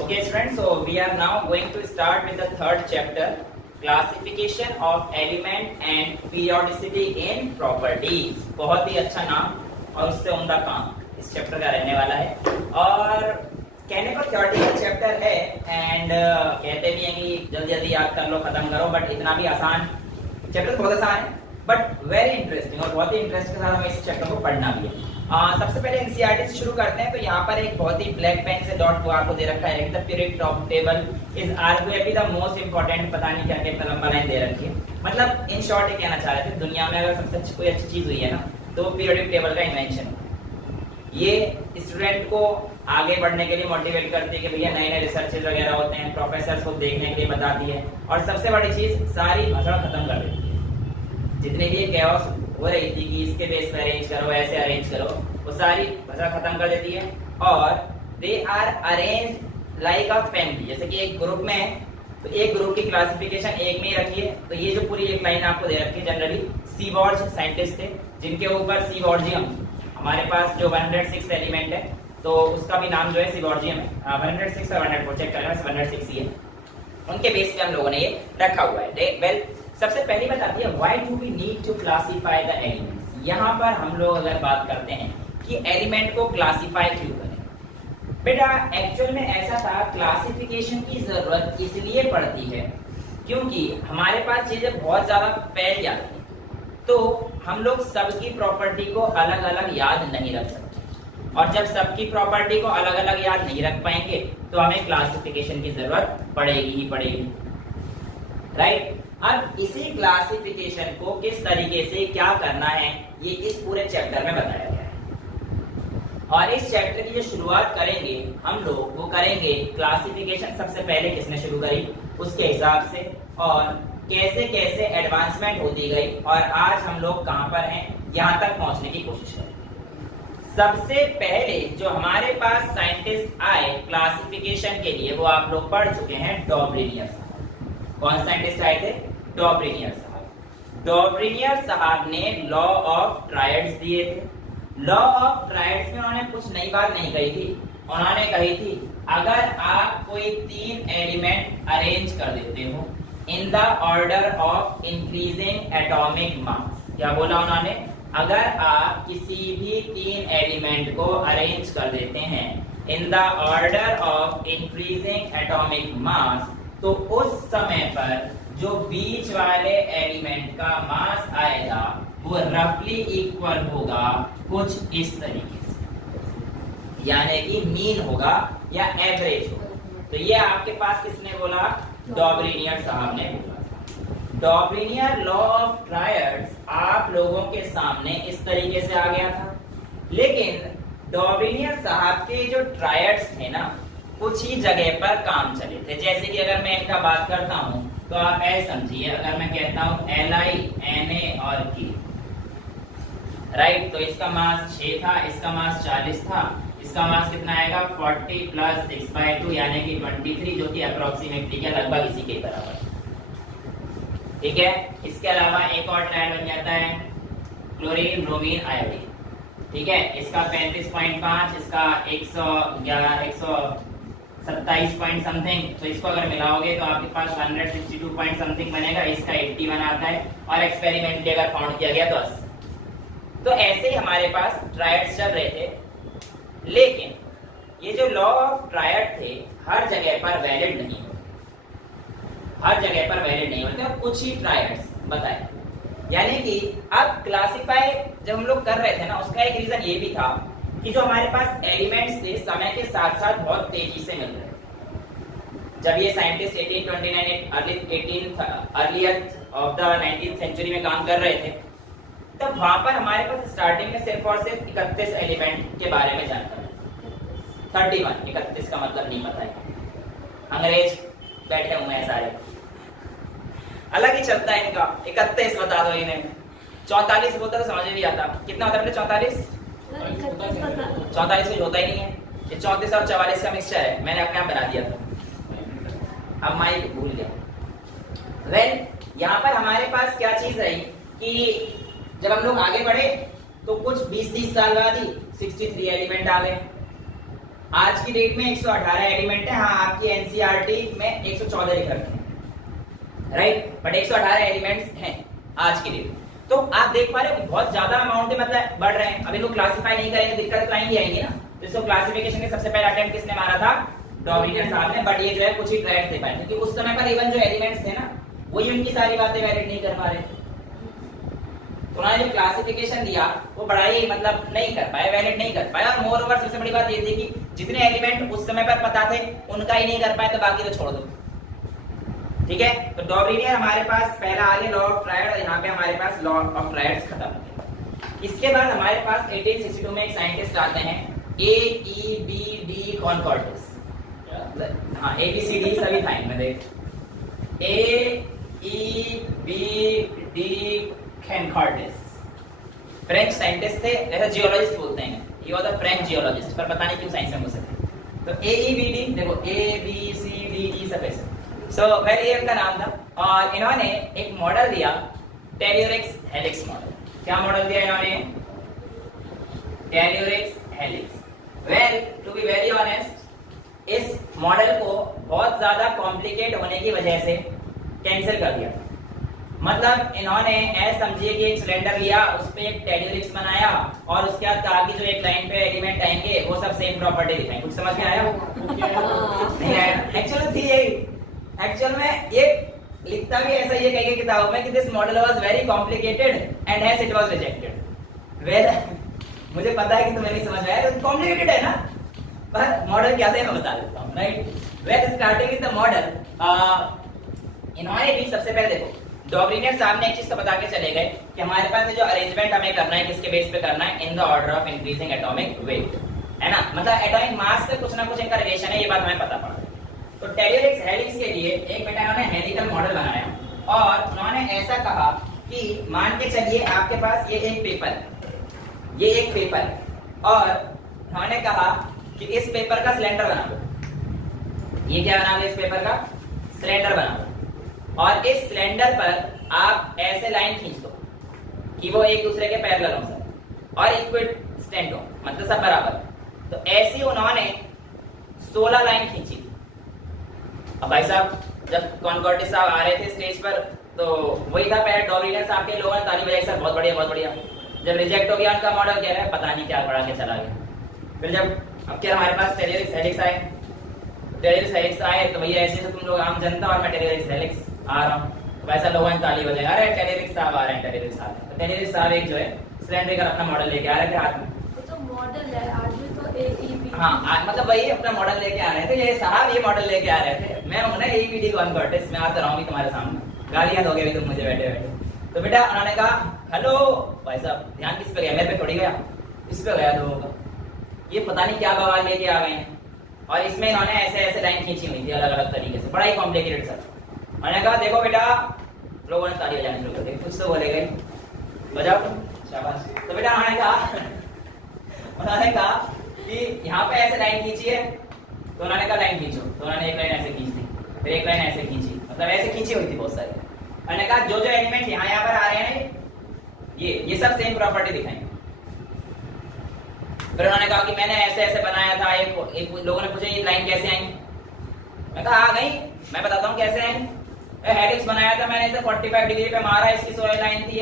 Okay, students, so we are now going to start with the third chapter, classification of element and periodicity in properties. बहुत ही अच्छा नाम और उससे उम्दा काम इस चैप्टर का रहने वाला है और कहने को थ्योरेटिकल चैप्टर है एंड कहते भी हैं कि जल्दी जल्दी याद कर लो, खत्म करो, बट इतना भी आसान चैप्टर बहुत आसान है बट वेरी इंटरेस्टिंग और बहुत ही इंटरेस्ट के साथ हमें इस चैप्टर को पढ़ना भी है। सबसे पहले एनसीईआरटी से शुरू करते हैं। तो यहाँ पर एक बहुत ही ब्लैक पेन से डॉट को आपको दे रखा है, the periodic table is arguably the most important, पता नहीं क्या क्या इतना लंबा लाइन दे रखी है। मतलब इन शॉर्ट ये कहना चाह रहे थे दुनिया में अगर सबसे अच्छी कोई अच्छी चीज हुई है ना तो पीरियोडिक टेबल का इन्वेंशन। ये स्टूडेंट को आगे बढ़ने के लिए मोटिवेट करती है कि भैया नए नए रिसर्चेस वगैरह होते हैं, प्रोफेसर को देखने के लिए बताती है और सबसे बड़ी चीज सारी भसड़ खत्म कर देती है। जितनी भी कैओस हो रही थी कि इसके बेस पे अरेंज करो, ऐसे अरेंज करो, वो सारी भसड़ खत्म कर देती है और they are arrange like a family. जैसे कि एक ग्रुप में है तो एक ग्रुप की क्लासिफिकेशन एक में ही रखी है। तो ये जो पूरी एक लाइन आपको दे रखी है, जनरली सीवॉर्ज साइंटिस्ट थे जिनके ऊपर सीवॉर्जियम, हमारे पास जो 106 एलिमेंट है तो उसका भी नाम जो है सीवॉर्जियम है। 106 और 104 चेक करना, 106 ही है, उनके बेस पे हम लोगों ने ये रखा हुआ है। वेल, सबसे पहली बात आती है why do we need to classify the elements. यहाँ पर हम लोग अगर बात करते हैं कि एलिमेंट को क्लासिफाई क्यों करें, बेटा एक्चुअल में ऐसा था, क्लासिफिकेशन की जरूरत इसलिए पड़ती है क्योंकि हमारे पास चीजें बहुत ज्यादा फैल जाती हैं तो हम लोग सबकी प्रॉपर्टी को अलग अलग याद नहीं रख सकते और जब सबकी प्रॉपर्टी को अलग अलग याद नहीं रख पाएंगे तो हमें क्लासिफिकेशन की जरूरत पड़ेगी ही पड़ेगी, राइट। अब इसी क्लासिफिकेशन को किस तरीके से क्या करना है ये इस पूरे चैप्टर में बताया गया है और इस चैप्टर की जो शुरुआत करेंगे हम लोग वो करेंगे क्लासिफिकेशन सबसे पहले किसने शुरू करी उसके हिसाब से और कैसे कैसे एडवांसमेंट होती गई और आज हम लोग कहां पर हैं यहां तक पहुंचने की कोशिश करेंगे। सबसे पहले जो हमारे पास साइंटिस्ट आए क्लासिफिकेशन के लिए वो आप लोग पढ़ चुके हैं, डॉबरिनियर साहब। कौन साइंटिस्ट आए थे? डॉबरिनियर साहब। डॉबरिनियर साहब ने लॉ ऑफ ट्रायड्स दिए थे। लॉ ऑफ ट्रायड्स में उन्होंने कुछ नई बात नहीं कही थी, उन्होंने कही थी अगर आप कोई 3 एलिमेंट अरेंज कर देते हो in the order of increasing atomic mass, क्या बोला उन्होंने, अगर आप किसी भी 3 एलिमेंट को अरेंज कर देते हैं in the order of increasing atomic mass तो उस समय पर जो बीच वाले एलिमेंट का मास आएगा वो रफली इक्वल होगा कुछ इस तरीके से, यानी कि मीन होगा या एवरेज होगा। तो ये आपके पास किसने बोला? डॉबरिनियर साहब ने बोला। डॉबरिनियर लॉ ऑफ ट्रायड्स आप लोगों के सामने इस तरीके से आ गया था, लेकिन डॉबरिनियर साहब के जो ट्रायड्स थे ना कुछ ही जगह पर काम चले थे। जैसे कि अगर मैं इनका बात करता हूं तो आप ऐसे समझिए, अगर मैं कहता हूं Li, Na और K, राइट, तो इसका मास 6 था, इसका मास 40 था, इसका मास कितना आएगा 40 प्लस 6/2 यानी कि 23, जो कि अप्रोक्सीमेटली क्या लगभग इसी के बराबर, ठीक है। इसके अलावा एक और ट्रायड बन जाता है क्लोरीन ब्रोमीन आयोडीन, ठीक है, इसका 35.5, इसका 111 127 पॉइंट समथिंग, तो इसको अगर मिलाओगे तो आपके पास 162 पॉइंट समथिंग बनेगा, इसका 81 आता है और एक्सपेरिमेंटली अगर फाउंड किया गया तो 80। तो ऐसे ही हमारे पास ट्रायड्स चल रहे थे, लेकिन ये जो लॉ ऑफ ट्रायड थे हर जगह पर वैलिड नहीं होते, हर जगह पर वैलिड नहीं होते, कुछ ही ट्रायड्स बताए। यानी कि अब क्लासिफाई जब हम लोग कर रहे थे ना उसका एक रीजन ये भी था कि जो हमारे पास एलिमेंट्स थे समय के साथ साथ बहुत तेजी से मिल रहे थे। जब ये scientist 1829 earlier of the 19th century में काम कर रहे थे तब वहां पर हमारे पास स्टार्टिंग में सिर्फ और सिर्फ 31 एलिमेंट के बारे में जानकारी, 31 का मतलब नहीं पता है, अंग्रेज बैठे हुए हैं सारे, अलग ही चलता है इनका। 31 बता दो इन्हें, 44 बोलता तो समझ में भी आता, कितना होता है 44? 44 कुछ होता ही नहीं है, ये 34 और 44 का मिक्सचर है, मैंने अपने आप बना दिया था, अब मैं भूल गया। वेल, यहाँ पर हमारे पास क्या चीज रही कि जब हम लोग आगे बढ़े तो कुछ 20-30 साल बाद ही 63 एलिमेंट आ गए, आज की डेट में 118 एलिमेंट है। हाँ, आपकी एनसीईआरटी में 114 लिख रखे हैं, राइट, बट 118 एलिमेंट्स हैं आज की डेट। तो आप देख पा रहे हो बहुत ज्यादा अमाउंट है, मतलब बढ़ रहे हैं। अब इनको क्लासिफाई नहीं करेंगे दिक्कत तो आएंगी आएंगी ना। तो इसको क्लासिफिकेशन के सबसे पहला अटेम्प्ट किसने मारा था? डॉमिनियर साहब ने, बट ये जो है कुछ ही ट्रैक दे पाए, क्योंकि उस समय पर इवन जो एलिमेंट्स थे ना, वही उनकी सारी बातें वैलिड नहीं कर पा रहे। तो उन्होंने जो क्लासिफिकेशन दिया वो बड़ा ही मतलब नहीं कर पाए, वैलिड नहीं कर पाए। और मोर ओवर सबसे बड़ी बात ये थी कि जितने एलिमेंट उस समय पर पता थे उनका ही नहीं कर पाए, तो बाकी तो छोड़ दो, ठीक है। तो डॉबरिनियर हमारे पास पहला आ गया, लॉ ऑफ ट्रायड, और यहाँ पे हमारे पास लॉ ऑफ ट्रायड्स खत्म हो गया। इसके बाद हमारे पास 1862 में एक साइंटिस्ट आते हैं, AEBD कॉनकॉर्डिस। हाँ, ABCD सभी था इनमें, देख, AEBD कॉनकॉर्डिस। फ्रेंच साइंटिस्ट थे, ऐसा जियोलॉजिस्ट बोलते हैं, ये वाज अ फ्रेंच जियोलॉजिस्ट, पर पता नहीं क्यों साइंस में घुसे थे। तो AEBD देखो, ABCDE सब ऐसे। सो पहले ये उनका नाम था, और इन्होंने एक मॉडल दिया, टेल्यूरिक्स हेलिक्स मॉडल। क्या मॉडल दिया इन्होंने? Telluric helix. Well, to be very honest, इस मॉडल को बहुत ज्यादा कॉम्प्लिकेट होने की वजह से कैंसिल कर दिया। मतलब इन्होंने ऐसा समझिए कि एक सिलेंडर लिया, उस पे एक टेल्यूरिक्स बनाया, और उसके बाद कहा कि जो एक लाइन पे एलिमेंट आएंगे वो सब सेम प्रॉपर्टी दिखाएंगे। कुछ समझ में आया? नहीं आया? एक्चुअली थी यही। एक्चुअल में ये लिखता भी ऐसा ये कहेंगे किताबों में कि this model was very complicated and hence it was rejected. Well, मुझे पता है कि तुम्हें नहीं समझ आया, तो कॉम्प्लिकेटेड है ना, पर मॉडल क्या था मैं बता देता हूं, right. Well, starting with the model, इन्होंने भी सबसे पहले देखो, डॉबरिनियर साहब ने एक चीज तो बता के चले गए कि हमारे पास जो अरेंजमेंट हमें करना है किसके बेस पे करना है, in the order of increasing atomic weight, है ना। मतलब एटॉमिक मास से कुछ ना कुछ इनका रिलेशन है, ये बात हमें पता पड़ा। तो टेल्यूरिक्स हेलिक्स के लिए एक बेटा इन्होंने हेलिकल मॉडल बनाया, और उन्होंने ऐसा कहा कि मान के चलिए आपके पास ये एक पेपर है, ये एक पेपर है, और उन्होंने कहा कि इस पेपर का सिलेंडर बना दो। ये क्या बना दो? इस पेपर का सिलेंडर बना दो, और इस सिलेंडर पर आप ऐसे लाइन खींच दो कि वो एक दूसरे के पैरेलल हो सके और इक्विडिस्टेंट हो, मतलब सब बराबर। तो ऐसी उन्होंने 16 लाइन खींची थी। अब भाई साहब, जब कॉनकॉर्डिस साहब आ रहे थे स्टेज पर, तो वही था पहले डॉबरिनियर साहब के लोगों ने ताली बजाई, सर बहुत बढ़िया बहुत बढ़िया। जब रिजेक्ट हो गया उनका मॉडल, कह रहा है पता नहीं क्या पढ़ा के चला गया। फिर जब अब क्या हमारे पास टेल्यूरिक्स हेलिक्स आए, टेल्यूरिक्स हेलिक्स आए, तो भैया ऐसे तो तुम लोग आम जनता, और मैं टेल्यूरिक्स हेलिक्स आ रहा हूँ, तो वैसा लोगों ने ताली बजाई, अरे टेल्यूरिक्स साहब आ रहे हैं, टेल्यूरिक्स साहब। तो टेल्यूरिक्स साहब एक जो है सिलेंडर अपना मॉडल लेके आ रहे थे हाथ में। तो मॉडल है आज भी, तो AEBD, हाँ, मतलब वही अपना मॉडल लेके आ रहे थे, ये साहब ये मॉडल लेके आ रहे थे। मैं हूं ना AEBD कॉनकॉर्डिस, मैं आता रहूंगी तुम्हारे सामने, गालियां दोगे भी तुम मुझे बैठे बैठे। तो बेटा उन्होंने कहा हेलो भाई साहब, ध्यान किस पे गया? मेरे पे थोड़ी गया, इस पे गया लोगों का। ये पता नहीं क्या बवाल लेके आ गए हैं, और इसमें इन्होंने ऐसे ऐसे लाइन खींची हुई थी अलग अलग तरीके से, बड़ा ही कॉम्प्लिकेटेड सर। उन्होंने कहा देखो बेटा, लोगों ने ताली बजानी शुरू कर दी, कुछ तो बोलेगा, बजाओ तुम, शाबाश। तो बेटा उन्होंने कहा कि यहाँ पे ऐसे लाइन खींची है, तो उन्होंने कहा लाइन खींचो, तो उन्होंने एक लाइन ऐसे खींच दी, फिर एक लाइन ऐसे खींची, मतलब ऐसे खींची हुई थी बहुत सारी। उन्होंने कहा जो जो एलिमेंट यहाँ पर आ रहे हैं ये सब सेम प्रॉपर्टी दिखाएंगे। फिर उन्होंने कहा कि मैंने ऐसे ऐसे बनाया था, एक लोगों ने पूछा ये लाइन कैसे आई, मैं कहा आ गई, मैं बताता हूँ कैसे आई। हेलिक्स बनाया था मैंने, इसे 45 डिग्री पे मारा, इसकी 16 लाइन थी,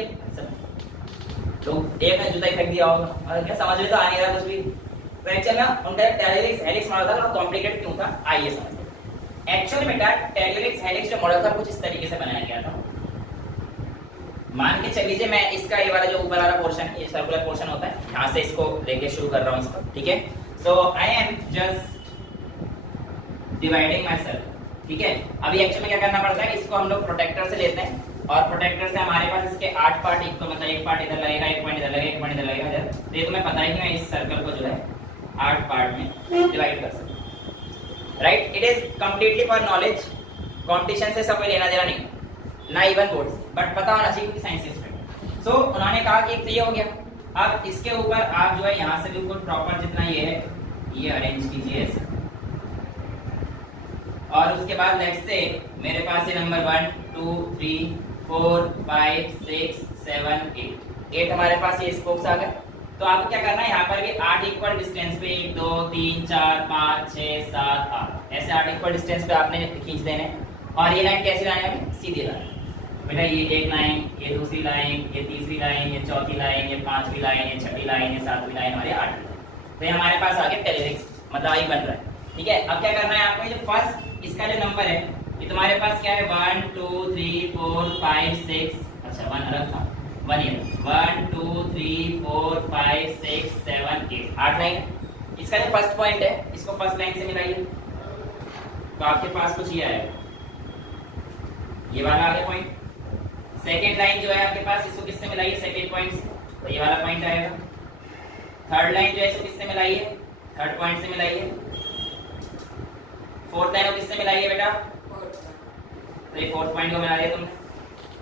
तो एक ने जूता ही फेंक दिया होगा, और क्या समझ में तो आ नहीं रहा कुछ भी। तो एक्चुअली में उनका टेल्यूरिक्स हेलिक्स मॉडल था, कॉम्प्लिकेटेड क्यों था आइए समझते। एक्चुअली में टेल्यूरिक्स हेलिक्स जो मॉडल था कुछ इस तरीके से बनाया गया था। मान के चलिए मैं इसका ये वाला जो ऊपर वाला पोर्शन, ये सर्कुलर पोर्शन होता है, यहाँ से इसको लेके शुरू कर रहा हूँ इसको, ठीक है। So I am just dividing my circle, ठीक है। अभी एक्चुअली में क्या करना पड़ता है, इसको हम लोग प्रोटेक्टर से लेते हैं, और प्रोटेक्टर से हमारे पास इसके 8 पार्ट, एक तो मतलब एक पार्ट इधर लगेगा, एक पॉइंट इधर लगेगा, एक पॉइंट इधर लगेगा इधर। तो ये तुम्हें पता है कि मैं इस सर्कल को जो है 8 पार्ट में डिवाइड कर सकता हूँ, right. It is completely for knowledge, competition से सब कोई लेना देना नहीं, ना इवन बोर्ड, बट पता होना चाहिए कि साइंस स्टूडेंट। सो उन्होंने कहा कि तो ये हो गया। अब इसके ऊपर आप जो है यहाँ से बिल्कुल प्रॉपर जितना ये है ये अरेंज कीजिए ऐसे, और उसके बाद नेक्स्ट से मेरे पास ये नंबर 1 2 3 4 5 6 7 8 हमारे पास ये स्पोक्स आ गए, तो आपको क्या करना है, यहाँ पर भी 8 इक्वल डिस्टेंस पे 1 2 3 4 5 6 7 8 ऐसे 8 इक्वल डिस्टेंस पे आपने खींच देने। और ये लाइन कैसी लाइन है, सीधी लाइन। बेटा ये एक लाइन, ये दूसरी लाइन, ये तीसरी लाइन, ये चौथी लाइन, ये पांचवी लाइन, ये छठी लाइन, ये सातवीं लाइन और ये आठवीं लाइन। तो ये हमारे पास आगे टेलीरिक्स मतलब आई बन रहा है। ठीक है, अब क्या करना है आपको, ये फर्स्ट इसका जो नंबर है ये तुम्हारे पास क्या है 1 2 3 4 5 6, अच्छा 1 अलग था, 1 ये 1 2 3 4 5 6 7 8 8 लाइन। इसका जो फर्स्ट पॉइंट है इसको फर्स्ट लाइन से मिलाइए तो आपके पास कुछ ये आएगा, ये वाला आगे पॉइंट। सेकेंड लाइन जो है आपके पास इसको किससे मिलाइए, सेकेंड पॉइंट से, तो ये वाला पॉइंट आएगा। थर्ड लाइन जो है इसको किससे मिलाइए, थर्ड पॉइंट से मिलाइए। फोर्थ लाइन को किससे मिलाइए बेटा, तो ये फोर्थ पॉइंट को मिला दिया तुमने।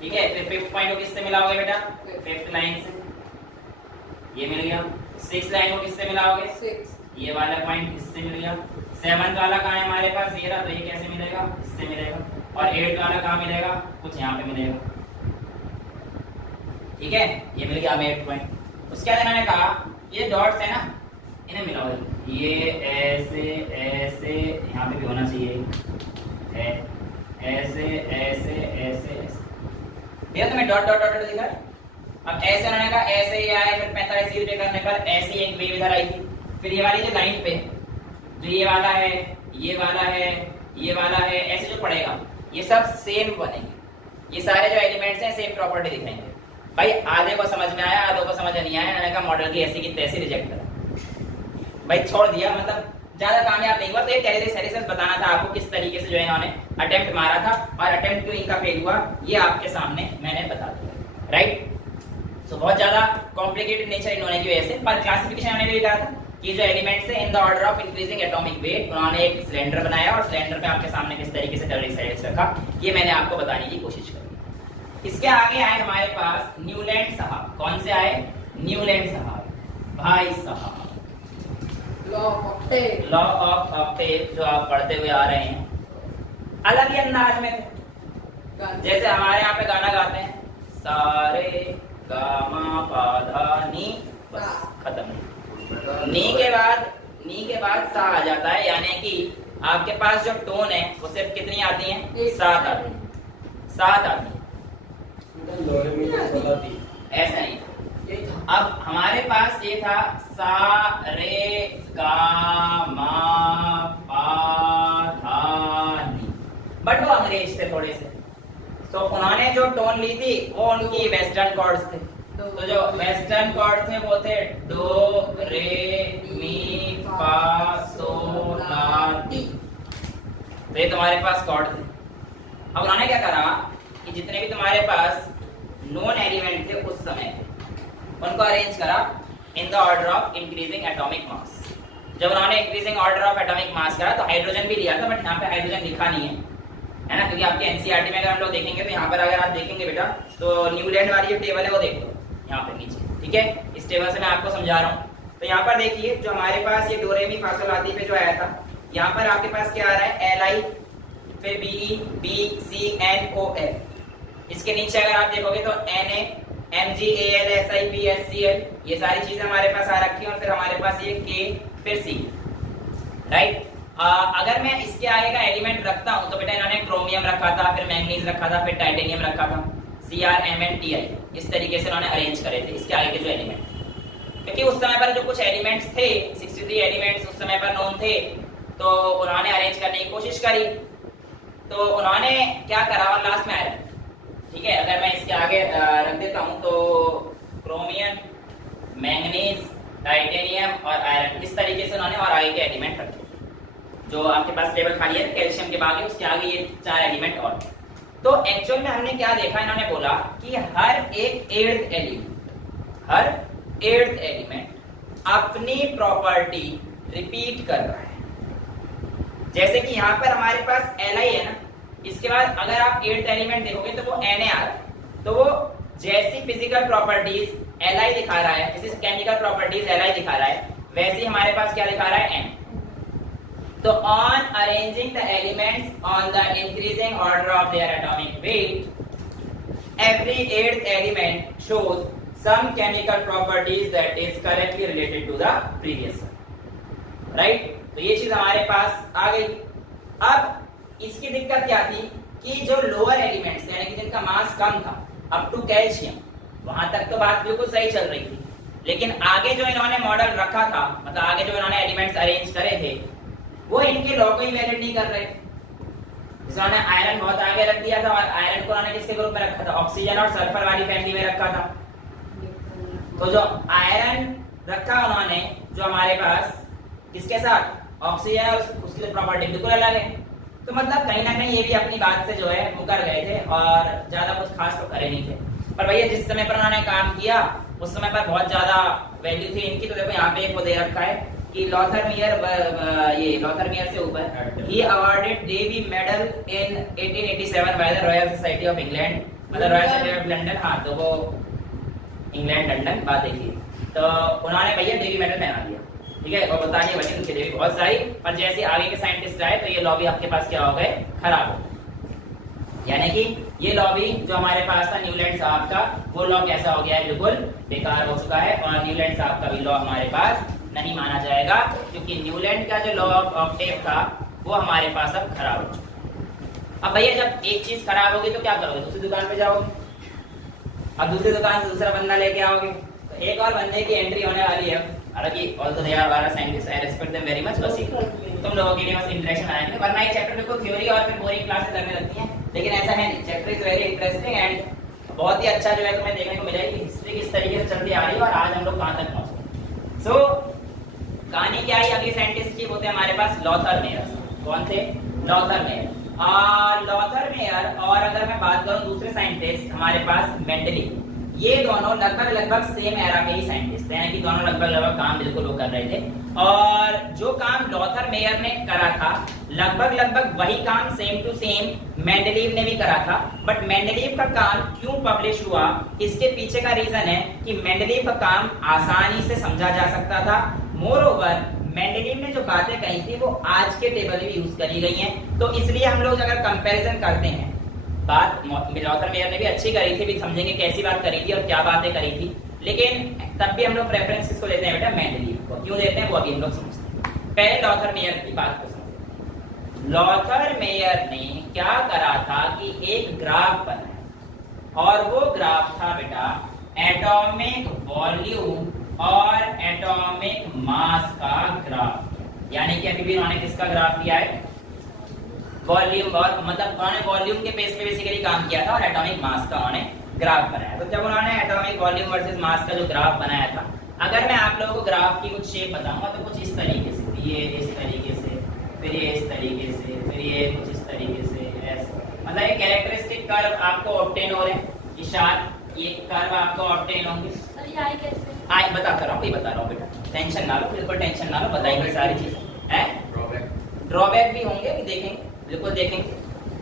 ठीक है, फिर फिफ्थ पॉइंट को किससे मिलाओगे बेटा, फिफ्थ लाइन से, ये मिल गया। सिक्स्थ लाइन को किससे मिलाओगे, ये वाला पॉइंट इससे मिल गया। सेवंथ वाला कहाँ है हमारे पास, ये रहा, तो ये कैसे मिलेगा, इससे मिलेगा। और एट वाला कहाँ मिलेगा, कुछ यहाँ पे मिलेगा। ठीक है, ये मिल गया हमें 8 पॉइंट। उसके बाद इन्होंने कहा ये डॉट्स है ना, इन्हें मिलाओ, ये ऐसे ऐसे यहाँ पे भी होना चाहिए, ऐसे ऐसे ऐसे ऐसे, भैया तुम्हें डॉट डॉट डॉट दिखा। अब ऐसे उन्होंने कहा ऐसे ही आया, फिर 45 डिग्री पे करने पर ऐसी एक वेव इधर आई थी। फिर ये वाली जो लाइन पे जो ये वाला है, ये वाला है, ये वाला है, ऐसे जो पड़ेगा ये सब सेम बनेंगे। ये सारे जो एलिमेंट्स हैं सेम प्रॉपर्टी दिखाएंगे। भाई आधे को समझ में आया, आधे को समझ नहीं आया, मैंने कहा मॉडल की ऐसी की तैसी रिजेक्ट करा, भाई छोड़ दिया, मतलब ज्यादा कामयाब नहीं हुआ। तो ये टेलीरिक्स बताना था आपको किस तरीके से जो है इन्होंने अटेम्प्ट मारा था और अटेम्प्ट क्यों इनका फेल हुआ, ये आपके सामने मैंने बता दिया। राइट, सो बहुत ज्यादा कॉम्प्लिकेटेड नेचर इन्होंने की वजह से, पर क्लासिफिकेशन हमने भी कहा था कि जो एलिमेंट्स है in the order of increasing atomic weight, उन्होंने एक सिलेंडर बनाया और सिलेंडर पे आपके सामने किस तरीके से टेलीरिक्स रखा, ये मैंने आपको बताने की कोशिश करी। इसके आगे आए हमारे पास न्यूलैंड साहब। कौन से आए, न्यूलैंड साहब, भाई साहब लॉ ऑफ ऑक्टेव जो आप पढ़ते हुए आ रहे हैं, अलग ही अंदाज में थे। जैसे हमारे यहाँ पे गाना गाते हैं, सारे गामा पाधा नी, बस खत्म। नी के बाद सा आ जाता है, यानी कि आपके पास जो टोन है वो सिर्फ कितनी आती है, 7 आती है, 7 आती है, ऐसा नहीं। अब हमारे पास ये था सा रे गा मा पा धा नी, बट वो अंग्रेज थे थोड़े से, तो उन्होंने जो टोन ली थी वो उनकी वेस्टर्न कॉर्ड्स थे। तो जो वेस्टर्न कॉर्ड थे वो थे डो रे मी फा सो ला टी, तो ये तुम्हारे पास कॉर्ड थे। अब उन्होंने क्या करा कि जितने भी तुम्हारे पास नॉन एलिमेंट थे उस समय उनको अरेंज करा in the order of increasing atomic mass. जब उन्होंने इंक्रीजिंग ऑर्डर ऑफ एटॉमिक मास करा तो हाइड्रोजन भी लिया था, बट यहाँ पे हाइड्रोजन लिखा नहीं है ना, क्योंकि आपके एनसीईआरटी में अगर हम लोग देखेंगे तो यहाँ पर अगर आप देखेंगे बेटा तो न्यूलैंड वाली जो टेबल है वो देख लो यहाँ पे नीचे। ठीक है, इस टेबल से मैं आपको समझा रहा हूँ। तो यहाँ पर देखिए जो हमारे पास ये डोरेमी फासोलाती पे जो आया था, यहाँ पर आपके पास क्या आ रहा है, LI, फिर BE, BCNOF। इसके नीचे अगर आप देखोगे तो Na, MgAl, Si, PSCl, ये सारी चीजें हमारे पास आ रखी है, और फिर हमारे पास ये K, फिर C। राइट, अगर मैं इसके आगे का एलिमेंट रखता हूं तो बेटा इन्होंने क्रोमियम रखा था, फिर मैंगनीज रखा था, फिर टाइटेनियम रखा था, CrMnTi, इस तरीके से उन्होंने अरेंज करे थे इसके आगे के जो एलिमेंट। क्योंकि उस समय पर जो कुछ एलिमेंट्स थे, 63 एलिमेंट्स उस समय पर नोन थे, तो उन्होंने अरेंज करने की कोशिश करी। तो उन्होंने क्या करा और लास्ट में आया, ठीक है, अगर मैं इसके आगे रख देता हूं तो क्रोमियम, मैंगनीज, टाइटेनियम और आयरन, इस तरीके से उन्होंने और आगे के एलिमेंट रखे। जो आपके पास टेबल खाली है कैल्शियम के बाद उसके आगे ये 4 एलिमेंट और। तो एक्चुअल में हमने क्या देखा, इन्होंने बोला कि हर एक हर एट्थ एलिमेंट अपनी प्रॉपर्टी रिपीट कर रहा है। जैसे कि यहाँ पर हमारे पास Li है ना, इसके बाद अगर आप 8th एलिमेंट देखोगे तो वो Na आ रहा है, तो वो जैसी फिजिकल प्रॉपर्टीज Li दिखा रहा है, जैसे केमिकल प्रॉपर्टीज Li दिखा रहा है, वैसे ही हमारे पास क्या दिखा रहा है, N। तो on arranging the elements on the increasing order of their atomic weight, every 8th element shows some chemical properties that is correctly related to the previous one. Right? तो ये चीज हमारे पास आ गई। अब इसकी दिक्कत क्या थी कि जो लोअर एलिमेंट्स यानी कि जिनका मास कम था, अप टू कैल्शियम, वहां तक तो बात बिल्कुल सही चल रही थी, लेकिन आगे जो इन्होंने मॉडल रखा था, मतलब आगे जो इन्होंने एलिमेंट्स अरेंज करे थे, वो इनके लॉ को ही वैलिड नहीं कर रहे। इन्होंने आयरन बहुत आगे रख दिया था और आयरन को उन्होंने किसके ग्रुप में रखा था? ऑक्सीजन और सल्फर वाली फैमिली में रखा था। तो जो आयरन रखा उन्होंने जो हमारे पास किसके साथ? ऑक्सीजन, और उसकी प्रॉपर्टी बिल्कुल अलग है। तो मतलब कहीं ना कहीं ये भी अपनी बात से जो है मुकर गए थे और ज्यादा कुछ खास तो करे नहीं थे। पर भैया जिस समय पर उन्होंने काम किया उस समय पर बहुत ज्यादा वैल्यू थी इनकी। तो देखो यहाँ पे एक वो दे रखा है कि लॉथरमियर, ये लॉथरमियर से ऊपर ही awarded Davy medal in 1887 by the Royal Society of England, मतलब रॉयल सोसाइटी ऑफ लंदन। हाँ, तो वो इंग्लैंड लंदन बात देखिए। तो उन्होंने भैया डेवी मेडल पहना दिया, ठीक है। और बताइए बनी उनके लिए भी बहुत सारी, पर जैसे आगे के साइंटिस्ट आए तो ये लॉ भी आपके पास क्या हो गए? खराब हो। यानी कि ये लॉ भी जो हमारे पास था न्यूलैंड साहब का, वो लॉ कैसा हो गया है? बिल्कुल बेकार हो चुका है। और न्यूलैंड साहब का भी लॉ हमारे पास नहीं माना जाएगा, क्योंकि न्यूलैंड का जो लॉ ऑफ ऑक्टेव था वो हमारे पास अब खराब हो चुका। अब भैया जब एक चीज खराब होगी तो क्या करोगे? दूसरी दुकान पे जाओगे, अब दूसरी दुकान से दूसरा बंदा लेके आओगे, तो एक और बंदे की एंट्री होने वाली है। हालांकि although they are our scientist, I respect them very much, बस तुम लोगों के लिए बस इंटरेक्शन आएंगे, वरना ये चैप्टर में कोई थ्योरी और फिर बोरिंग क्लासेस लगने लगती हैं। लेकिन ऐसा है नहीं, chapter is very interesting and बहुत ही अच्छा जो है तुम्हें देखने को मिलेगी हिस्ट्री किस तरीके से चलती आ रही है और आज हम लोग कहां तक पहुंचे। सो कहानी क्या है अगले साइंटिस्ट की? वो थे हमारे पास लॉथर मेयर। कौन थे? Lothar mayor. लॉथर मेयर, और अगर मैं बात करूं दूसरे साइंटिस्ट हमारे पास मेंडली, ये दोनों लगभग सेम एरा के ही साइंटिस्ट हैं, कि दोनों लगभग काम बिल्कुल वो कर रहे थे। और जो काम लॉथर मेयर ने करा था लगभग वही काम सेम टू सेम मेंडलीव ने भी करा था। बट मेंडलीव का काम क्यों पब्लिश हुआ, इसके पीछे का रीजन है कि मेंडलीव का काम आसानी से समझा जा सकता था। मोरओवर मेंडलीव ने जो बातें कही थी वो आज के टेबल में यूज करी गई हैं। तो इसलिए हम लोग अगर कंपैरिजन करते हैं, बात लॉथर मेयर ने भी अच्छी करी थी, भी समझेंगे कैसी बात करी थी और क्या बातें करी थी, लेकिन तब भी हम लोग रेफरेंस किसको लेते हैं बेटा? मेंडलीव को। क्यों देते हैं वो अभी हम लोग समझते हैं। पहले लॉथर मेयर की बात को समझते हैं। लॉथर मेयर ने क्या करा था कि एक ग्राफ बनाया, और वो ग्राफ था बेटा एटॉमिक वॉल्यूम और एटॉमिक मास का ग्राफ। यानी कि अभी भी उन्होंने किसका ग्राफ दिया है? वॉल्यूम, और मतलब उन्होंने वॉल्यूम के बेस पे बेसिकली काम किया था और एटॉमिक मास का उन्होंने ग्राफ बनाया। तो जब उन्होंने एटॉमिक वॉल्यूम वर्सेस मास का जो ग्राफ बनाया था, अगर मैं आप लोगों को ग्राफ की कुछ शेप बताऊंगा तो कुछ इस तरीके से, ये इस तरीके से, फिर ये इस तरीके से, फिर ये कुछ इस तरीके से, ऐसे मतलब एक कैरेक्टरिस्टिक कर्व आपको ऑब्टेन हो रहे हैं, इशार ये कर्व आपको ऑब्टेन होंगे। सर ये आई कैसे? आई बताता रहा हूँ, कोई बता रहा हूँ बेटा, टेंशन ना लो, बिल्कुल टेंशन ना लो, बताएंगे सारी चीजें हैं। ड्रॉबैक भी होंगे, देखेंगे, बिल्कुल देखेंगे।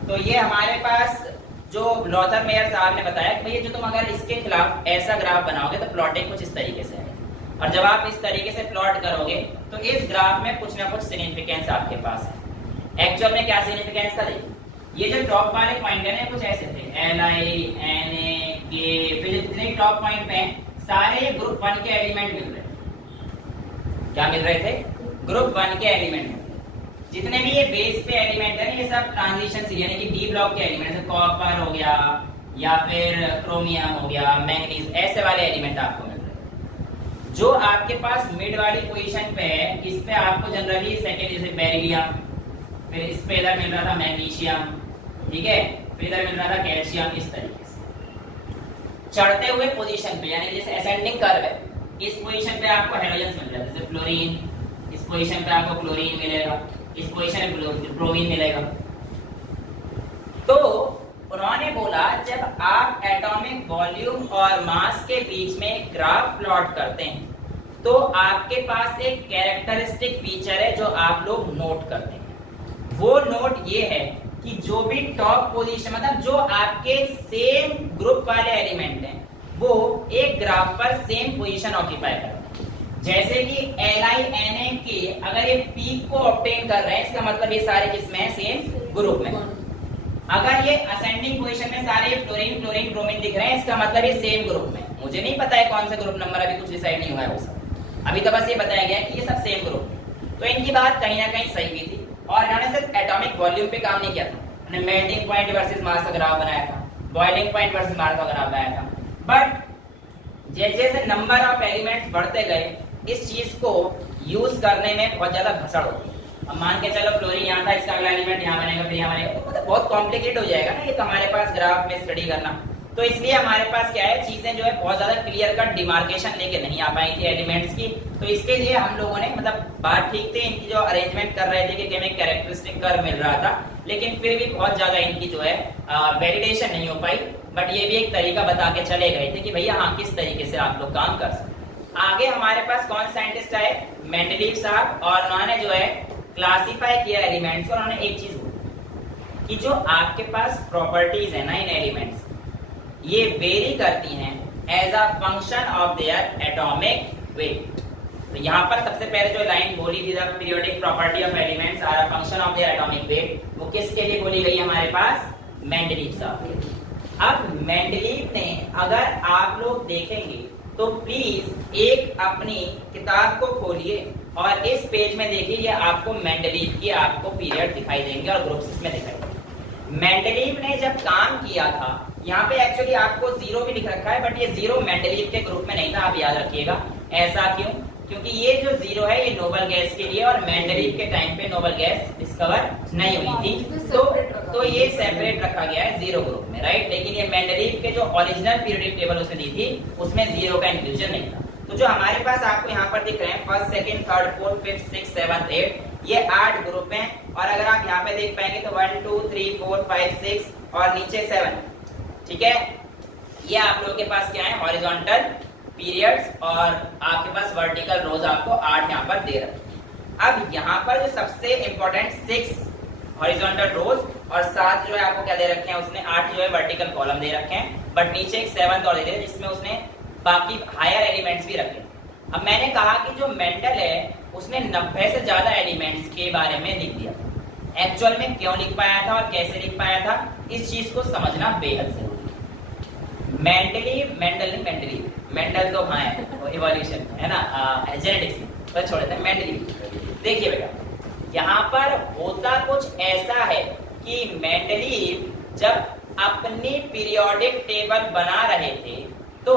तो ये हमारे पास जो लॉथर मेयर साहब ने बताया कि भैया जो तुम अगर इसके खिलाफ ऐसा ग्राफ बनाओगे तो प्लॉटिंग कुछ इस तरीके से है, और जब आप इस तरीके से प्लॉट करोगे तो इस ग्राफ में कुछ ना कुछ सिग्निफिकेंस आपके पास है। एक्चुअल में क्या सिग्निफिकेंस था? देखिए ये जो टॉप वाले पॉइंट है ना कुछ ऐसे थे, LI, NA, K, फिर जितने टॉप पॉइंट पे सारे ग्रुप 1 के एलिमेंट मिल रहे थे। क्या मिल रहे थे? ग्रुप 1 के एलिमेंट। जितने भी ये बेस पे एलिमेंट है ना, ये सब ट्रांजिशन से, यानी कि डी ब्लॉक के एलिमेंट, जैसे कॉपर हो गया या फिर क्रोमियम हो गया, मैंगनीज, ऐसे वाले एलिमेंट आपको मिल रहे हैं। जो आपके पास मिड वाली पोजीशन पे है, इस पे आपको जनरली सेकंड जैसे बेरिलियम, फिर इस पे इधर मिल रहा था मैग्नीशियम, ठीक है, फिर इधर मिल रहा था कैल्शियम। इस तरीके से चढ़ते हुए पोजीशन पे, यानी जैसे असेंडिंग कर्व है, इस पोजीशन पे आपको हाइड्रोजन मिल रहा है, जैसे फ्लोरीन, इस पोजीशन पे आपको क्लोरीन मिलेगा, इस पोजीशन में ब्रोमीन मिलेगा। तो उन्होंने बोला जब आप एटॉमिक वॉल्यूम और मास के बीच में ग्राफ प्लॉट करते हैं तो आपके पास एक कैरेक्टरिस्टिक फीचर है जो आप लोग नोट करते हैं। वो नोट ये है कि जो भी टॉप पोजीशन, मतलब जो आपके सेम ग्रुप वाले एलिमेंट हैं, वो एक ग्राफ पर सेम पोजीशन ऑक्यूपाई करते हैं। जैसे कि Li, Na, K अगर ये पीक को ऑब्टेन कर रहे हैं, इसका मतलब ये सारे किसमें हैं? सेम ग्रुप में। अगर ये असेंडिंग पोजीशन में सारे फ्लोरीन क्लोरीन ब्रोमीन दिख रहे हैं, इसका मतलब ये सेम ग्रुप में, मुझे नहीं पता है कौन सा ग्रुप नंबर, अभी कुछ डिसाइड नहीं हुआ है वो सब, अभी तो बस ये बताया गया है कि ये सब सेम ग्रुप में। तो इनकी बात कहीं ना कहीं सही भी थी, और इन्होंने सिर्फ एटॉमिक वॉल्यूम पे काम नहीं किया था, उन्होंने मेल्टिंग पॉइंट वर्सेस मास का ग्राफ बनाया था, बॉइलिंग पॉइंट वर्सेस मास का ग्राफ बनाया था। बट जैसे जैसे नंबर ऑफ एलिमेंट्स बढ़ते गए, इस चीज को यूज करने में बहुत ज्यादा घसड़ होती है। अब मान के चलो फ्लोरीन यहाँ था, इसका अगला एलिमेंट यहाँ बनेगा, फिर यहाँ बनेगा, तो मतलब बहुत कॉम्प्लिकेटेड हो जाएगा ना ये तो हमारे पास ग्राफ में स्टडी करना। तो इसलिए हमारे पास क्या है, चीजें जो है बहुत ज्यादा क्लियर कट डिमार्केशन लेके नहीं आ पाई थी एलिमेंट्स की। तो इसके लिए हम लोगों ने मतलब बात ठीक थी इनकी, जो अरेंजमेंट कर रहे थे कि केमिक कैरेक्टरिस्टिक कर्व मिल रहा था, लेकिन फिर भी बहुत ज्यादा इनकी जो है वैलिडेशन नहीं हो पाई। बट ये भी एक तरीका बता के चले गए थे कि भैया हाँ किस तरीके से आप लोग काम कर सकते। आगे हमारे पास कौन साइंटिस्ट आए, मेंडलीव साहब, और उन्होंने जो है क्लासिफाई किया एलिमेंट्स। और उन्होंने एक चीज बोली कि जो आपके पास प्रॉपर्टीज है ना इन एलिमेंट्स, ये वेरी करती हैं as a function of their atomic weight. तो यहाँ पर सबसे पहले जो लाइन बोली थी, the periodic property of elements are a function of their atomic weight, वो किसके लिए बोली गई हमारे पास, मेंडलीव साहब। अब मेंडलीव ने, अगर आप लोग देखेंगे तो प्लीज एक अपनी किताब को खोलिए और इस पेज में देखिए, ये आपको मेंडलीव की आपको पीरियड दिखाई देंगे और ग्रुप्स इसमें दिखाई देंगे। मेंडलीव ने जब काम किया था, यहाँ पे एक्चुअली आपको 0 भी लिख रखा है, बट ये 0 मेंडलीव के ग्रुप में नहीं था, आप याद रखिएगा। ऐसा क्यों? क्योंकि ये जो 0 है ये नोबल गैस के लिए, और मेंडलीव के टाइम पे नोबल गैस डिस्कवर नहीं हुई थी, तो ये सेपरेट रखा गया है 0 ग्रुप में, राइट। लेकिन ये मेंडलीव के जो ओरिजिनल पीरियोडिक टेबल उसने दी थी, उसमें 0 का इंक्लूजन नहीं था। तो जो हमारे पास आपको यहाँ पर दिख रहे हैं, first second third fourth fifth six seventh 8, ये 8 ग्रुप हैं। और अगर आप यहाँ पे देख पाएंगे तो 1 2 3 4 5 6 और नीचे 7, ठीक है। ये आप लोगों के पास क्या है, हॉरिजॉन्टल पीरियड्स, और आपके पास वर्टिकल रोज आपको 8 यहाँ पर दे रखे हैं। अब यहाँ पर जो सबसे इंपॉर्टेंट 6 हॉरिजॉन्टल रोज और 7 जो है आपको क्या दे रखे हैं, उसने 8 जो है वर्टिकल कॉलम दे रखे हैं, बट नीचे एक 7th और दे दिया जिसमें उसने बाकी हायर एलिमेंट्स भी रखे। अब मैंने कहा कि जो मेंडल है उसने 90 से ज्यादा एलिमेंट्स के बारे में लिख दिया। एक्चुअल में क्यों लिख पाया था और कैसे लिख पाया था, इस चीज को समझना बेहद जरूरी है। मेंडल तो हाँ है, इवोल्यूशन है ना, जेनेटिक्स में, तो छोड़ देते हैं। मेंडलीव देखिए बेटा, यहाँ पर होता कुछ ऐसा है कि मेंडलीव जब अपनी पीरियोडिक टेबल बना रहे थे तो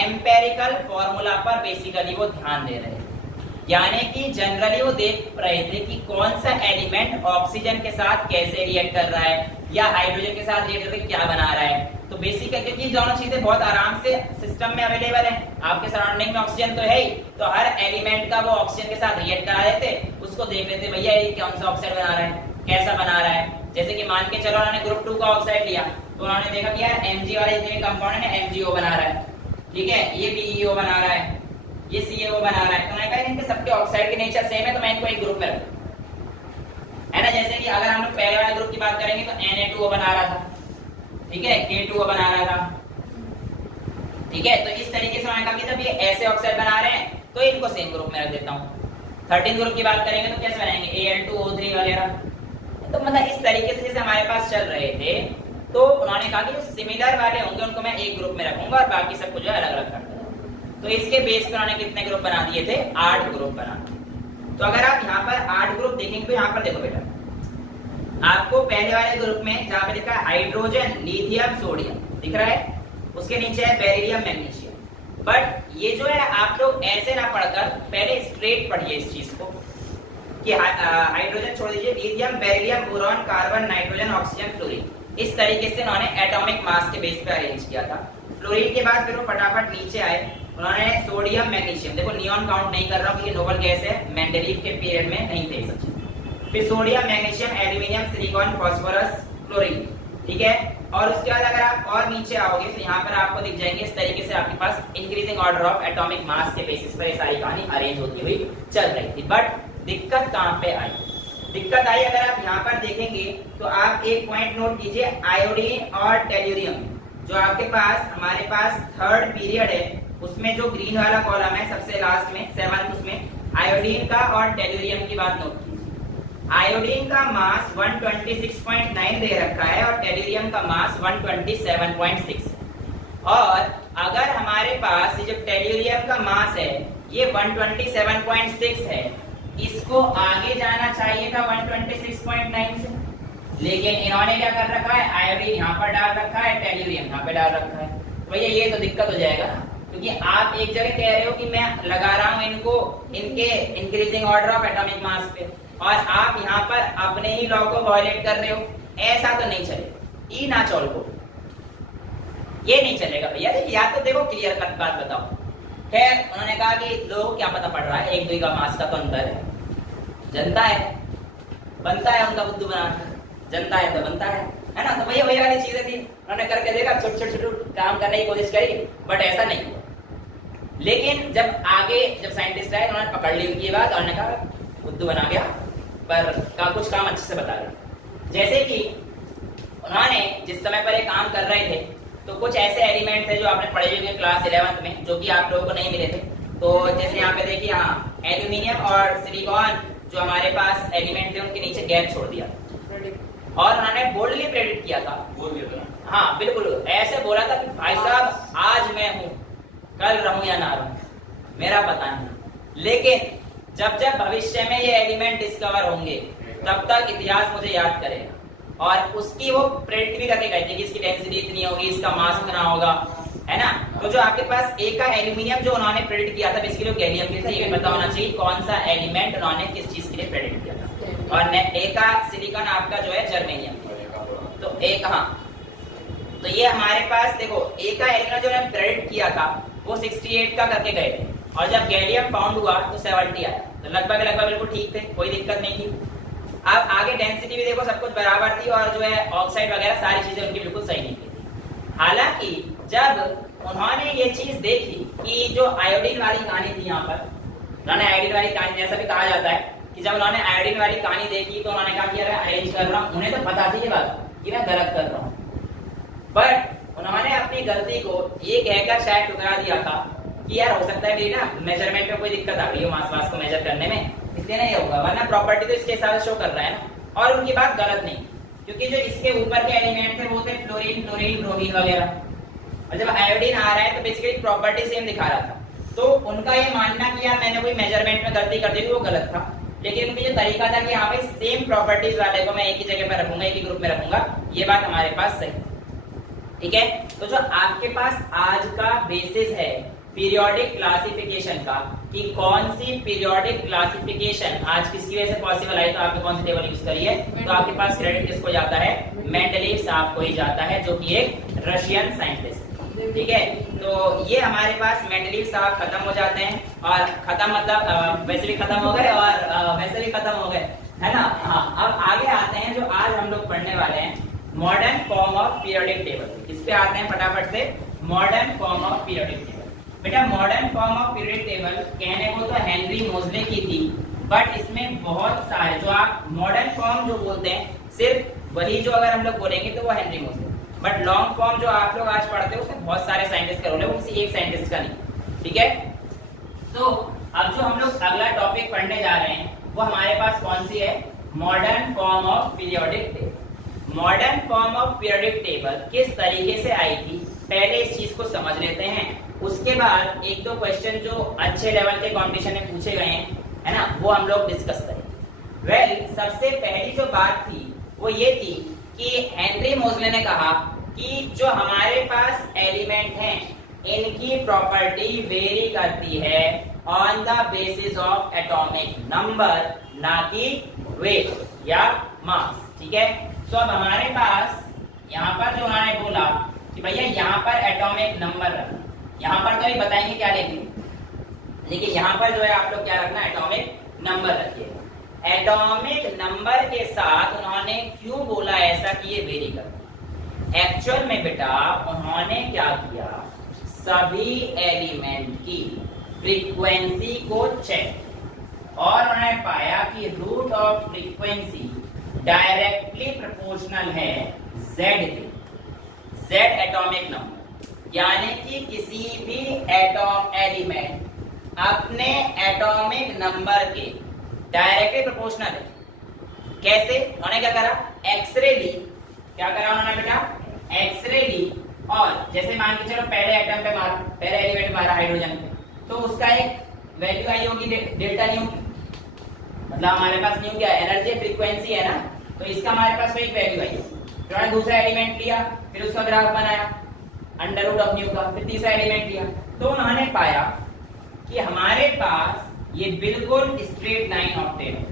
एम्पेरिकल फॉर्मूला पर बेसिकली वो ध्यान दे रहे थे, यानी कि जनरली वो देख रहे थे कि कौन सा एलिमेंट ऑक्सीजन के साथ कैसे रिएक्ट कर रहा है या हाइड्रोजन के साथ रिएक्ट करके क्या बना रहा है। तो बेसिकली क्योंकि दोनों चीजें बहुत आराम से सिस्टम में अवेलेबल है, आपके सराउंडिंग में ऑक्सीजन तो है ही, तो हर एलिमेंट का वो ऑक्सीजन के साथ रिएक्ट करा देते, उसको देख लेते भैया ये कौन सा ऑक्साइड बना रहा है, कैसा बना रहा है। जैसे कि मान के चलो उन्होंने ग्रुप 2 का ऑक्साइड लिया, तो उन्होंने देखा कि यार Mg वाले जितने कंपाउंड है MgO बना रहा है, ठीक है, ये BeO बना रहा है, ये CaO बना रहा है। तो मैंने कहा इनके सबके ऑक्साइड के नेचर सेम है, तो मैं इनको एक ग्रुप में रखूं, है ना। जैसे कि अगर हम लोग पहले वाले ग्रुप की बात करेंगे तो Na2O बना रहा था, ठीक है, K2O बना रहा था, ठीक है। तो इस तरीके से मैंने कहा कि जब ये ऐसे ऑक्साइड बना रहे हैं तो इनको सेम ग्रुप में रख देता हूँ। 13 ग्रुप की बात करेंगे तो कैसे बनाएंगे, Al2O3 वगैरह। तो मतलब इस तरीके से जैसे हमारे पास चल रहे थे, तो उन्होंने कहा कि जो सिमिलर वाले होंगे उनको मैं एक ग्रुप में रखूंगा और बाकी सबको जो है अलग अलग कर दूंगा। तो इसके बेस पर उन्होंने कितने ग्रुप बना दिए थे, 8 ग्रुप बना दिए। तो अगर आप यहाँ पर 8 ग्रुप देखेंगे तो यहाँ पर देखो बेटा, आपको पहले वाले ग्रुप में जहाँ पे लिखा है हाइड्रोजन लिथियम सोडियम दिख रहा है, उसके नीचे है बेरिलियम मैग्नीशियम। बट ये जो है आप लोग ऐसे ना पढ़कर पहले स्ट्रेट पढ़िए इस चीज को कि हाइड्रोजन छोड़ दीजिए, lithium beryllium boron carbon nitrogen oxygen fluorine, इस तरीके से उन्होंने एटॉमिक मास के बेस पे अरेंज किया था। फ्लोरीन के बाद फिर वो फटाफट नीचे आए, उन्होंने सोडियम मैग्नीशियम, देखो नियॉन काउंट नहीं कर रहा हूँ क्योंकि नोबल गैस है, मेंडलीव के पीरियड में नहीं थे सब चीज। फिर sodium magnesium aluminium silicon phosphorus chlorine, ठीक है। और उसके बाद अगर आप और नीचे आओगे तो यहाँ पर आपको दिख जाएंगे इस तरीके से आपके पास increasing order of atomic mass के बेसिस पर ये सारी कहानी अरेंज होती हुई चल रही थी। बट दिक्कत कहाँ पे आई, दिक्कत आई अगर आप यहाँ पर देखेंगे तो आप एक पॉइंट नोट कीजिए, आयोडीन और टेल्यूरियम, जो आपके पास हमारे पास 3rd पीरियड है उसमें जो ग्रीन वाला कॉलम है सबसे लास्ट में 7th, उसमें आयोडीन का और टेल्यूरियम की बात नोट कीजिए। आयोडीन का मास 126.9 दे रखा है और टेल्यूरियम का मास 127.6। और अगर हमारे पास ये जो टेल्यूरियम का मास है ये 127.6 है, इसको आगे जाना चाहिए था 126.9 से, लेकिन इन्होंने क्या कर रखा है, आयोडीन यहाँ पर डाल रखा है, टेल्यूरियम यहाँ पे डाल रखा है। तो भैया ये तो दिक्कत हो जाएगा ना, क्योंकि आप एक जगह कह रहे हो कि मैं लगा रहा हूँ इनको इनके इंक्रीजिंग ऑर्डर ऑफ एटॉमिक मास पे, और आप यहाँ पर अपने ही लॉ को वायलेट कर रहे हो। ऐसा तो नहीं चलेगा। ई ना चौल को ये नहीं चलेगा भैया। या तो देखो क्लियर कट बात बताओ। खैर उन्होंने कहा कि लोगों को क्या पता पड़ रहा है, एक दूसरे का मास का तो अंतर है, जनता है बनता है उनका बुद्धू बनाकर, जनता है तो बनता है ना। तो भैया वही वाली चीजें थी, उन्होंने करके देखा, छोटे छोटे काम करने की कोशिश करी, बट ऐसा नहीं हुआ। लेकिन जब आगे जब साइंटिस्ट आए उन्होंने पकड़ ली उनकी बात, उन्होंने कहा बुद्धू बना गया, पर कुछ काम अच्छे से बता रहे। जैसे कि उन्होंने जिस समय पर ये काम कर रहे थे तो कुछ ऐसे एलिमेंट थे जो आपने पढ़े होंगे क्लास 11th में, जो कि आप लोगों को नहीं मिले थे। तो जैसे यहाँ पे देखिए, हाँ एल्यूमिनियम और सिलिकॉन जो हमारे पास एलिमेंट थे उनके नीचे गैप छोड़ दिया और उन्होंने बोल्डली प्रेडिक्ट किया था। बोल दिया था, हाँ बिल्कुल ऐसे बोला था कि भाई साहब आज मैं हूँ, कल रहूं या ना रहूं मेरा पता नहीं, लेकिन जब जब भविष्य में ये एलिमेंट डिस्कवर होंगे तब तक इतिहास मुझे याद करेगा। और उसकी वो प्रेडिक्ट भी करके गए थे कि इसकी डेंसिटी इतनी होगी, इसका मास इतना होगा, है ना। तो जो आपके पास ए का एल्यूमिनियम जो उन्होंने प्रेडिक्ट किया था, बेसिकली वो गैलियम के लिए था। ये भी पता होना चाहिए कौन सा एलिमेंट उन्होंने किस चीज के लिए प्रेडिक्ट किया था। और ए का सिलिकॉन आपका जो है जर्मेनियम, तो एक, हाँ तो ये हमारे पास देखो ए का एलिमेंट जो उन्होंने प्रेडिक्ट किया था वो 68 का करके गए थे, और जब गैलियम फाउंड हुआ तो 70 आया। तो लगभग बिल्कुल ठीक थे, कोई दिक्कत नहीं थी। अब आगे डेंसिटी भी देखो सब कुछ बराबर थी, और जो है ऑक्साइड वगैरह सारी चीजें उनकी बिल्कुल सही नहीं थी। हालांकि जब उन्होंने ये चीज देखी कि जो आयोडीन वाली कहानी थी, यहाँ पर उन्होंने आयोडीन वाली कहानी, जैसा भी कहा जाता है कि जब उन्होंने आयोडीन वाली कहानी देखी तो उन्होंने कहा कि अरेंज कर रहा हूँ, उन्हें तो पता थी ये बात कि मैं गलत कर रहा हूँ, बट उन्होंने अपनी गलती को ये कहकर शायद ठुकरा दिया था कि यार हो सकता है मेरी ना मेजरमेंट में कोई दिक्कत आ गई हो, मास को मेजर करने में, इसलिए नहीं होगा, वरना प्रॉपर्टी तो इसके हिसाब से शो कर रहा है ना। और उनकी बात गलत नहीं, क्योंकि जो इसके ऊपर के एलिमेंट थे वो थे फ्लोरीन, क्लोरीन, ब्रोमीन वगैरह, और जब आयोडीन आ रहा है तो बेसिकली प्रॉपर्टी सेम दिखा रहा था। तो उनका ये मानना कि यार मैंने कोई मेजरमेंट में गलती कर दी वो गलत था, लेकिन उनका जो तरीका था कि हाँ भाई सेम प्रॉपर्टीज वाले को मैं एक ही जगह पर रखूंगा, एक ही ग्रुप में रखूंगा, ये बात हमारे पास सही, ठीक है। तो जो आपके पास आज का बेसिस है पीरियोडिक क्लासिफिकेशन का, कि कौन सी पीरियोडिक क्लासिफिकेशन आज किसकी वजह से पॉसिबल आई, तो आपने कौन सी टेबल यूज करी है, तो आपके पास क्रेडिट किसको जाता है, मेंडलीव साहब को ही जाता है, जो कि एक रशियन साइंटिस्ट, ठीक है। तो ये हमारे पास मेंडलीव साहब खत्म हो जाते हैं, और खत्म मतलब वैसे भी खत्म हो गए और वैसे भी खत्म हो गए, है ना। हाँ, अब आगे आते हैं जो आज हम लोग पढ़ने वाले हैं, modern form of periodic table. इस पे आते हैं फटाफट से, modern form of periodic table. बेटा modern form of periodic table कहने को तो हेनरी मोजले की थी, बट इसमें बहुत सारे जो आप मॉडर्न फॉर्म जो बोलते हैं सिर्फ वही जो अगर हम लोग बोलेंगे तो वो हेनरी मोजले, बट लॉन्ग फॉर्म जो आप लोग आज पढ़ते हो उसमें बहुत सारे साइंटिस्ट का रोल है, वो किसी एक साइंटिस्ट का नहीं, ठीक है। तो अब जो हम लोग अगला टॉपिक पढ़ने जा रहे हैं वो हमारे पास कौन सी है, modern form of periodic table. Modern form of periodic table किस तरीके से आई थी, पहले इस चीज को समझ लेते हैं, उसके बाद एक दो क्वेश्चन जो अच्छे लेवल के कंपटीशन में पूछे गए हैं, है ना, वो हम लोग डिस्कस करेंगे। वेल, सबसे पहली जो बात थी वो ये थी कि हेनरी मोजले ने कहा कि जो हमारे पास एलिमेंट हैं इनकी प्रॉपर्टी वेरी करती है on the basis of atomic number, ना कि वेट या मास, ठीक है। तो अब हमारे पास यहाँ पर जो उन्होंने बोला कि भैया यहाँ पर एटॉमिक नंबर रखना, यहाँ पर तो भी बताएंगे क्या लेंगे, लेकिन यहाँ पर जो है आप लोग क्या रखना, एटॉमिक नंबर रखिएगा। एटॉमिक नंबर के साथ उन्होंने क्यों बोला ऐसा कि ये वेरी करता है, एक्चुअल में बेटा उन्होंने क्या किया, सभी एलिमेंट की फ्रीक्वेंसी को चेक, और उन्होंने पाया कि root of frequency directly proportional है जेड के, जेड एटॉमिक नंबर, यानी कि किसी भी एटॉम एलिमेंट अपने एटॉमिक नंबर के डायरेक्टली प्रोपोर्शनल है, कैसे? उन्होंने क्या करा? एक्सरे ली। क्या करा उन्होंने बेटा? एक्सरे ली और जैसे मान के चलो पहले एटम पे मारा, पहले एलिमेंट मारा हाइड्रोजन पे, तो उसका एक वैल्यू आई होगी डेल्टा न्यू, मतलब हमारे पास न्यू क्या है? एनर्जी फ्रीक्वेंसी है ना, तो इसका हमारे पास कोई वैल्यू आई। फिर उन्होंने दूसरा एलिमेंट लिया, फिर उसका ग्राफ बनाया अंडर रूट ऑफ न्यू का, फिर तीसरा एलिमेंट लिया, तो उन्होंने पाया कि हमारे पास ये बिल्कुल स्ट्रेट लाइन ऑब्टेन है,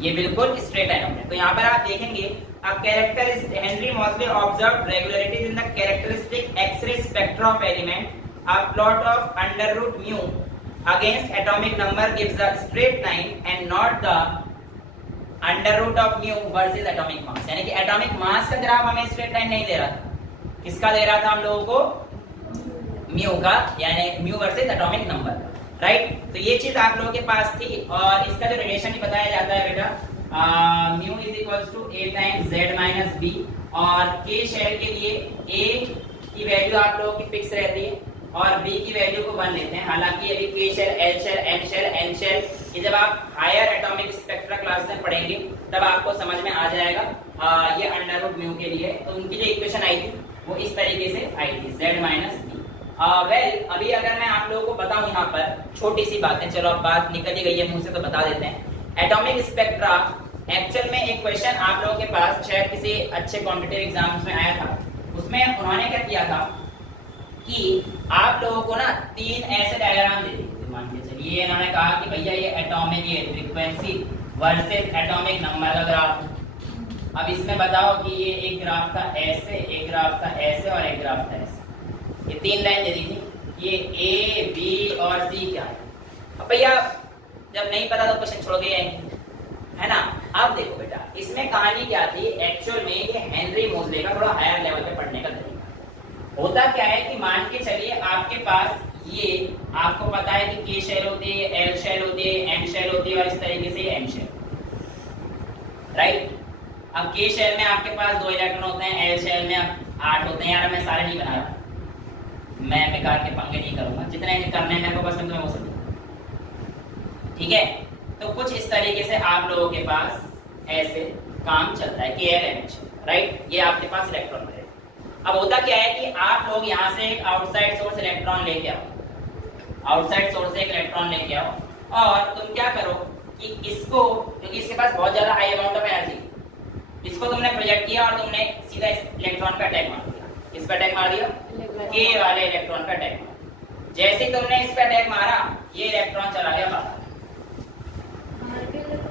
ये बिल्कुल स्ट्रेट लाइन ऑब्टेन। तो यहाँ पर आप देखेंगे a characteristic Henry Moseley observed regularities in the characteristic X-ray spectra of element. A plot of under root mu against atomic number gives a straight line and not the under root of mu versus atomic mass. यानी कि atomic mass का graph हमें straight line नहीं दे रहा था, किसका दे रहा था हम लोगों को? mu का, यानी mu versus atomic number, right? तो ये चीज आप लोगों के पास थी और इसका जो रिलेशन बताया जाता है बेटा, mu is equals to a times z minus b, और k शेल के लिए a की वैल्यू आप लोगों की फिक्स रहती है और b की वैल्यू को 1 लेते हैं। हालांकि अभी k shell, l shell, m shell, n shell, ये जब आप हायर एटॉमिक स्पेक्ट्रा क्लास में पढ़ेंगे तब आपको समझ में आ जाएगा। ये अंडर रूट म्यू के लिए तो उनकी जो इक्वेशन आई थी वो इस तरीके से आई थी, z माइनस b। वेल अभी अगर मैं आप लोगों को बताऊं यहाँ पर छोटी सी बातें, चलो अब बात निकल ही गई है मुंह से तो बता देते हैं। एटॉमिक स्पेक्ट्रा एक्चुअल में एक क्वेश्चन आप लोगों के पास शायद किसी अच्छे कॉम्पिटिटिव एग्जाम्स में आया था, उसमें उन्होंने क्या किया था कि आप लोगों को ना 3 ऐसे डायग्राम दे दिए। मान के चलिए इन्होंने कहा कि भैया ये एटॉमिक, ये फ्रीक्वेंसी वर्सेस एटॉमिक नंबर का ग्राफ। अब इसमें बताओ कि ये एक ग्राफ था ऐसे, एक ग्राफ था ऐसे और एक ग्राफ था ऐसे, ये 3 लाइन दे दी थी। ये ए, बी और सी क्या है? अब भैया जब नहीं पता तो क्वेश्चन छोड़ गए, है ना? अब देखो बेटा इसमें कहानी क्या थी एक्चुअल में, ये हेनरी मोज़ले का थोड़ा हायर लेवल पे पढ़ने का तरीका। होता क्या है कि मान के चलिए आपके पास ये, आपको पता है कि के शेल होती है, एल शेल होती है, एम शेल होती है और इस तरीके से एम शेल, राइट? अब के शेल में आपके पास 2 इलेक्ट्रॉन होते हैं, एल शेल में 8 होते हैं। यार मैं सारे नहीं बना रहा, मैं बेकार के पंगे नहीं करूंगा, जितने करने हैं मेरे को बस मैं तुम्हें वो समझाऊंगा, ठीक है? तो कुछ इस तरीके से आप लोगों के पास ऐसे काम चलता है, KLMH, राइट? ये आपके पास इलेक्ट्रॉन है। अब होता क्या है कि आप लोग यहाँ से एक आउटसाइड सोर्स इलेक्ट्रॉन लेके आओ, आउटसाइड सोर्स से एक इलेक्ट्रॉन लेके आओ और तुम क्या करो कि इसको, क्योंकि इसके पास बहुत ज्यादा हाई अमाउंट ऑफ एनर्जी, इसको तुमने प्रोजेक्ट किया और तुमने सीधा इस इलेक्ट्रॉन पे अटैक मार दिया। किस पे अटैक मार दिया? K वाले इलेक्ट्रॉन पे अटैक मारा। जैसे तुमने इस पे अटैक मारा, ये इलेक्ट्रॉन चला गया बाहर,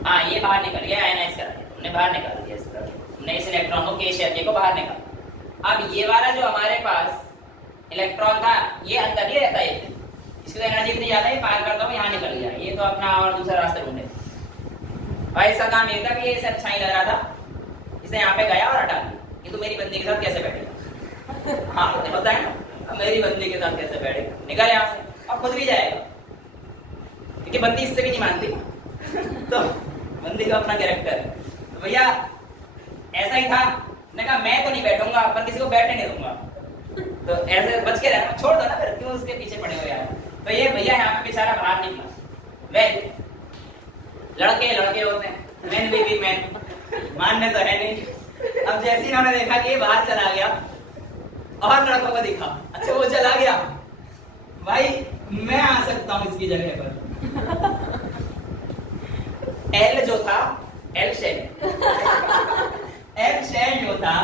हाँ ये बाहर निकल गया, आयनाइज कर दिया तुमने, बाहर निकाल दिया इस तरह, तुमने इस इलेक्ट्रॉन को K शेल को बाहर निकाला। अब ये वाला जो हमारे पास इलेक्ट्रॉन था ये अंदर ही रहता है, इसकी तो एनर्जी इतनी ज्यादा है, पार करता हूँ यहाँ निकल गया, ये तो अपना और दूसरा रास्ता ढूंढे। और इसका काम ये था कि ये इसे अच्छा ही लग रहा था, इसे यहाँ पे गया और हटा दिया। ये तो मेरी बंदी के साथ कैसे बैठेगा? हाँ होता है ना, मेरी बंदी के साथ कैसे बैठेगा, निकल यहाँ से, अब खुद भी जाएगा, क्योंकि बंदी इससे भी नहीं मानती तो बंदी का अपना कैरेक्टर है। तो भैया ऐसा ही था, मैंने कहा मैं तो नहीं बैठूंगा, पर किसी को बैठने नहीं दूंगा, तो ऐसे बच के रहना, छोड़ दो ना फिर, क्यों उसके पीछे पड़े हो यार। तो ये भैया यहाँ पे बेचारा बाहर निकला। वेल लड़के लड़के होते हैं, मैन बेबी मैन, मानने तो है नहीं। अब जैसे ही उन्होंने देखा कि ये बाहर चला गया और लड़कों को दिखा, अच्छा वो चला गया, भाई मैं आ सकता हूँ इसकी जगह पर। एल जो था, एल शेल, एल शेल जो था,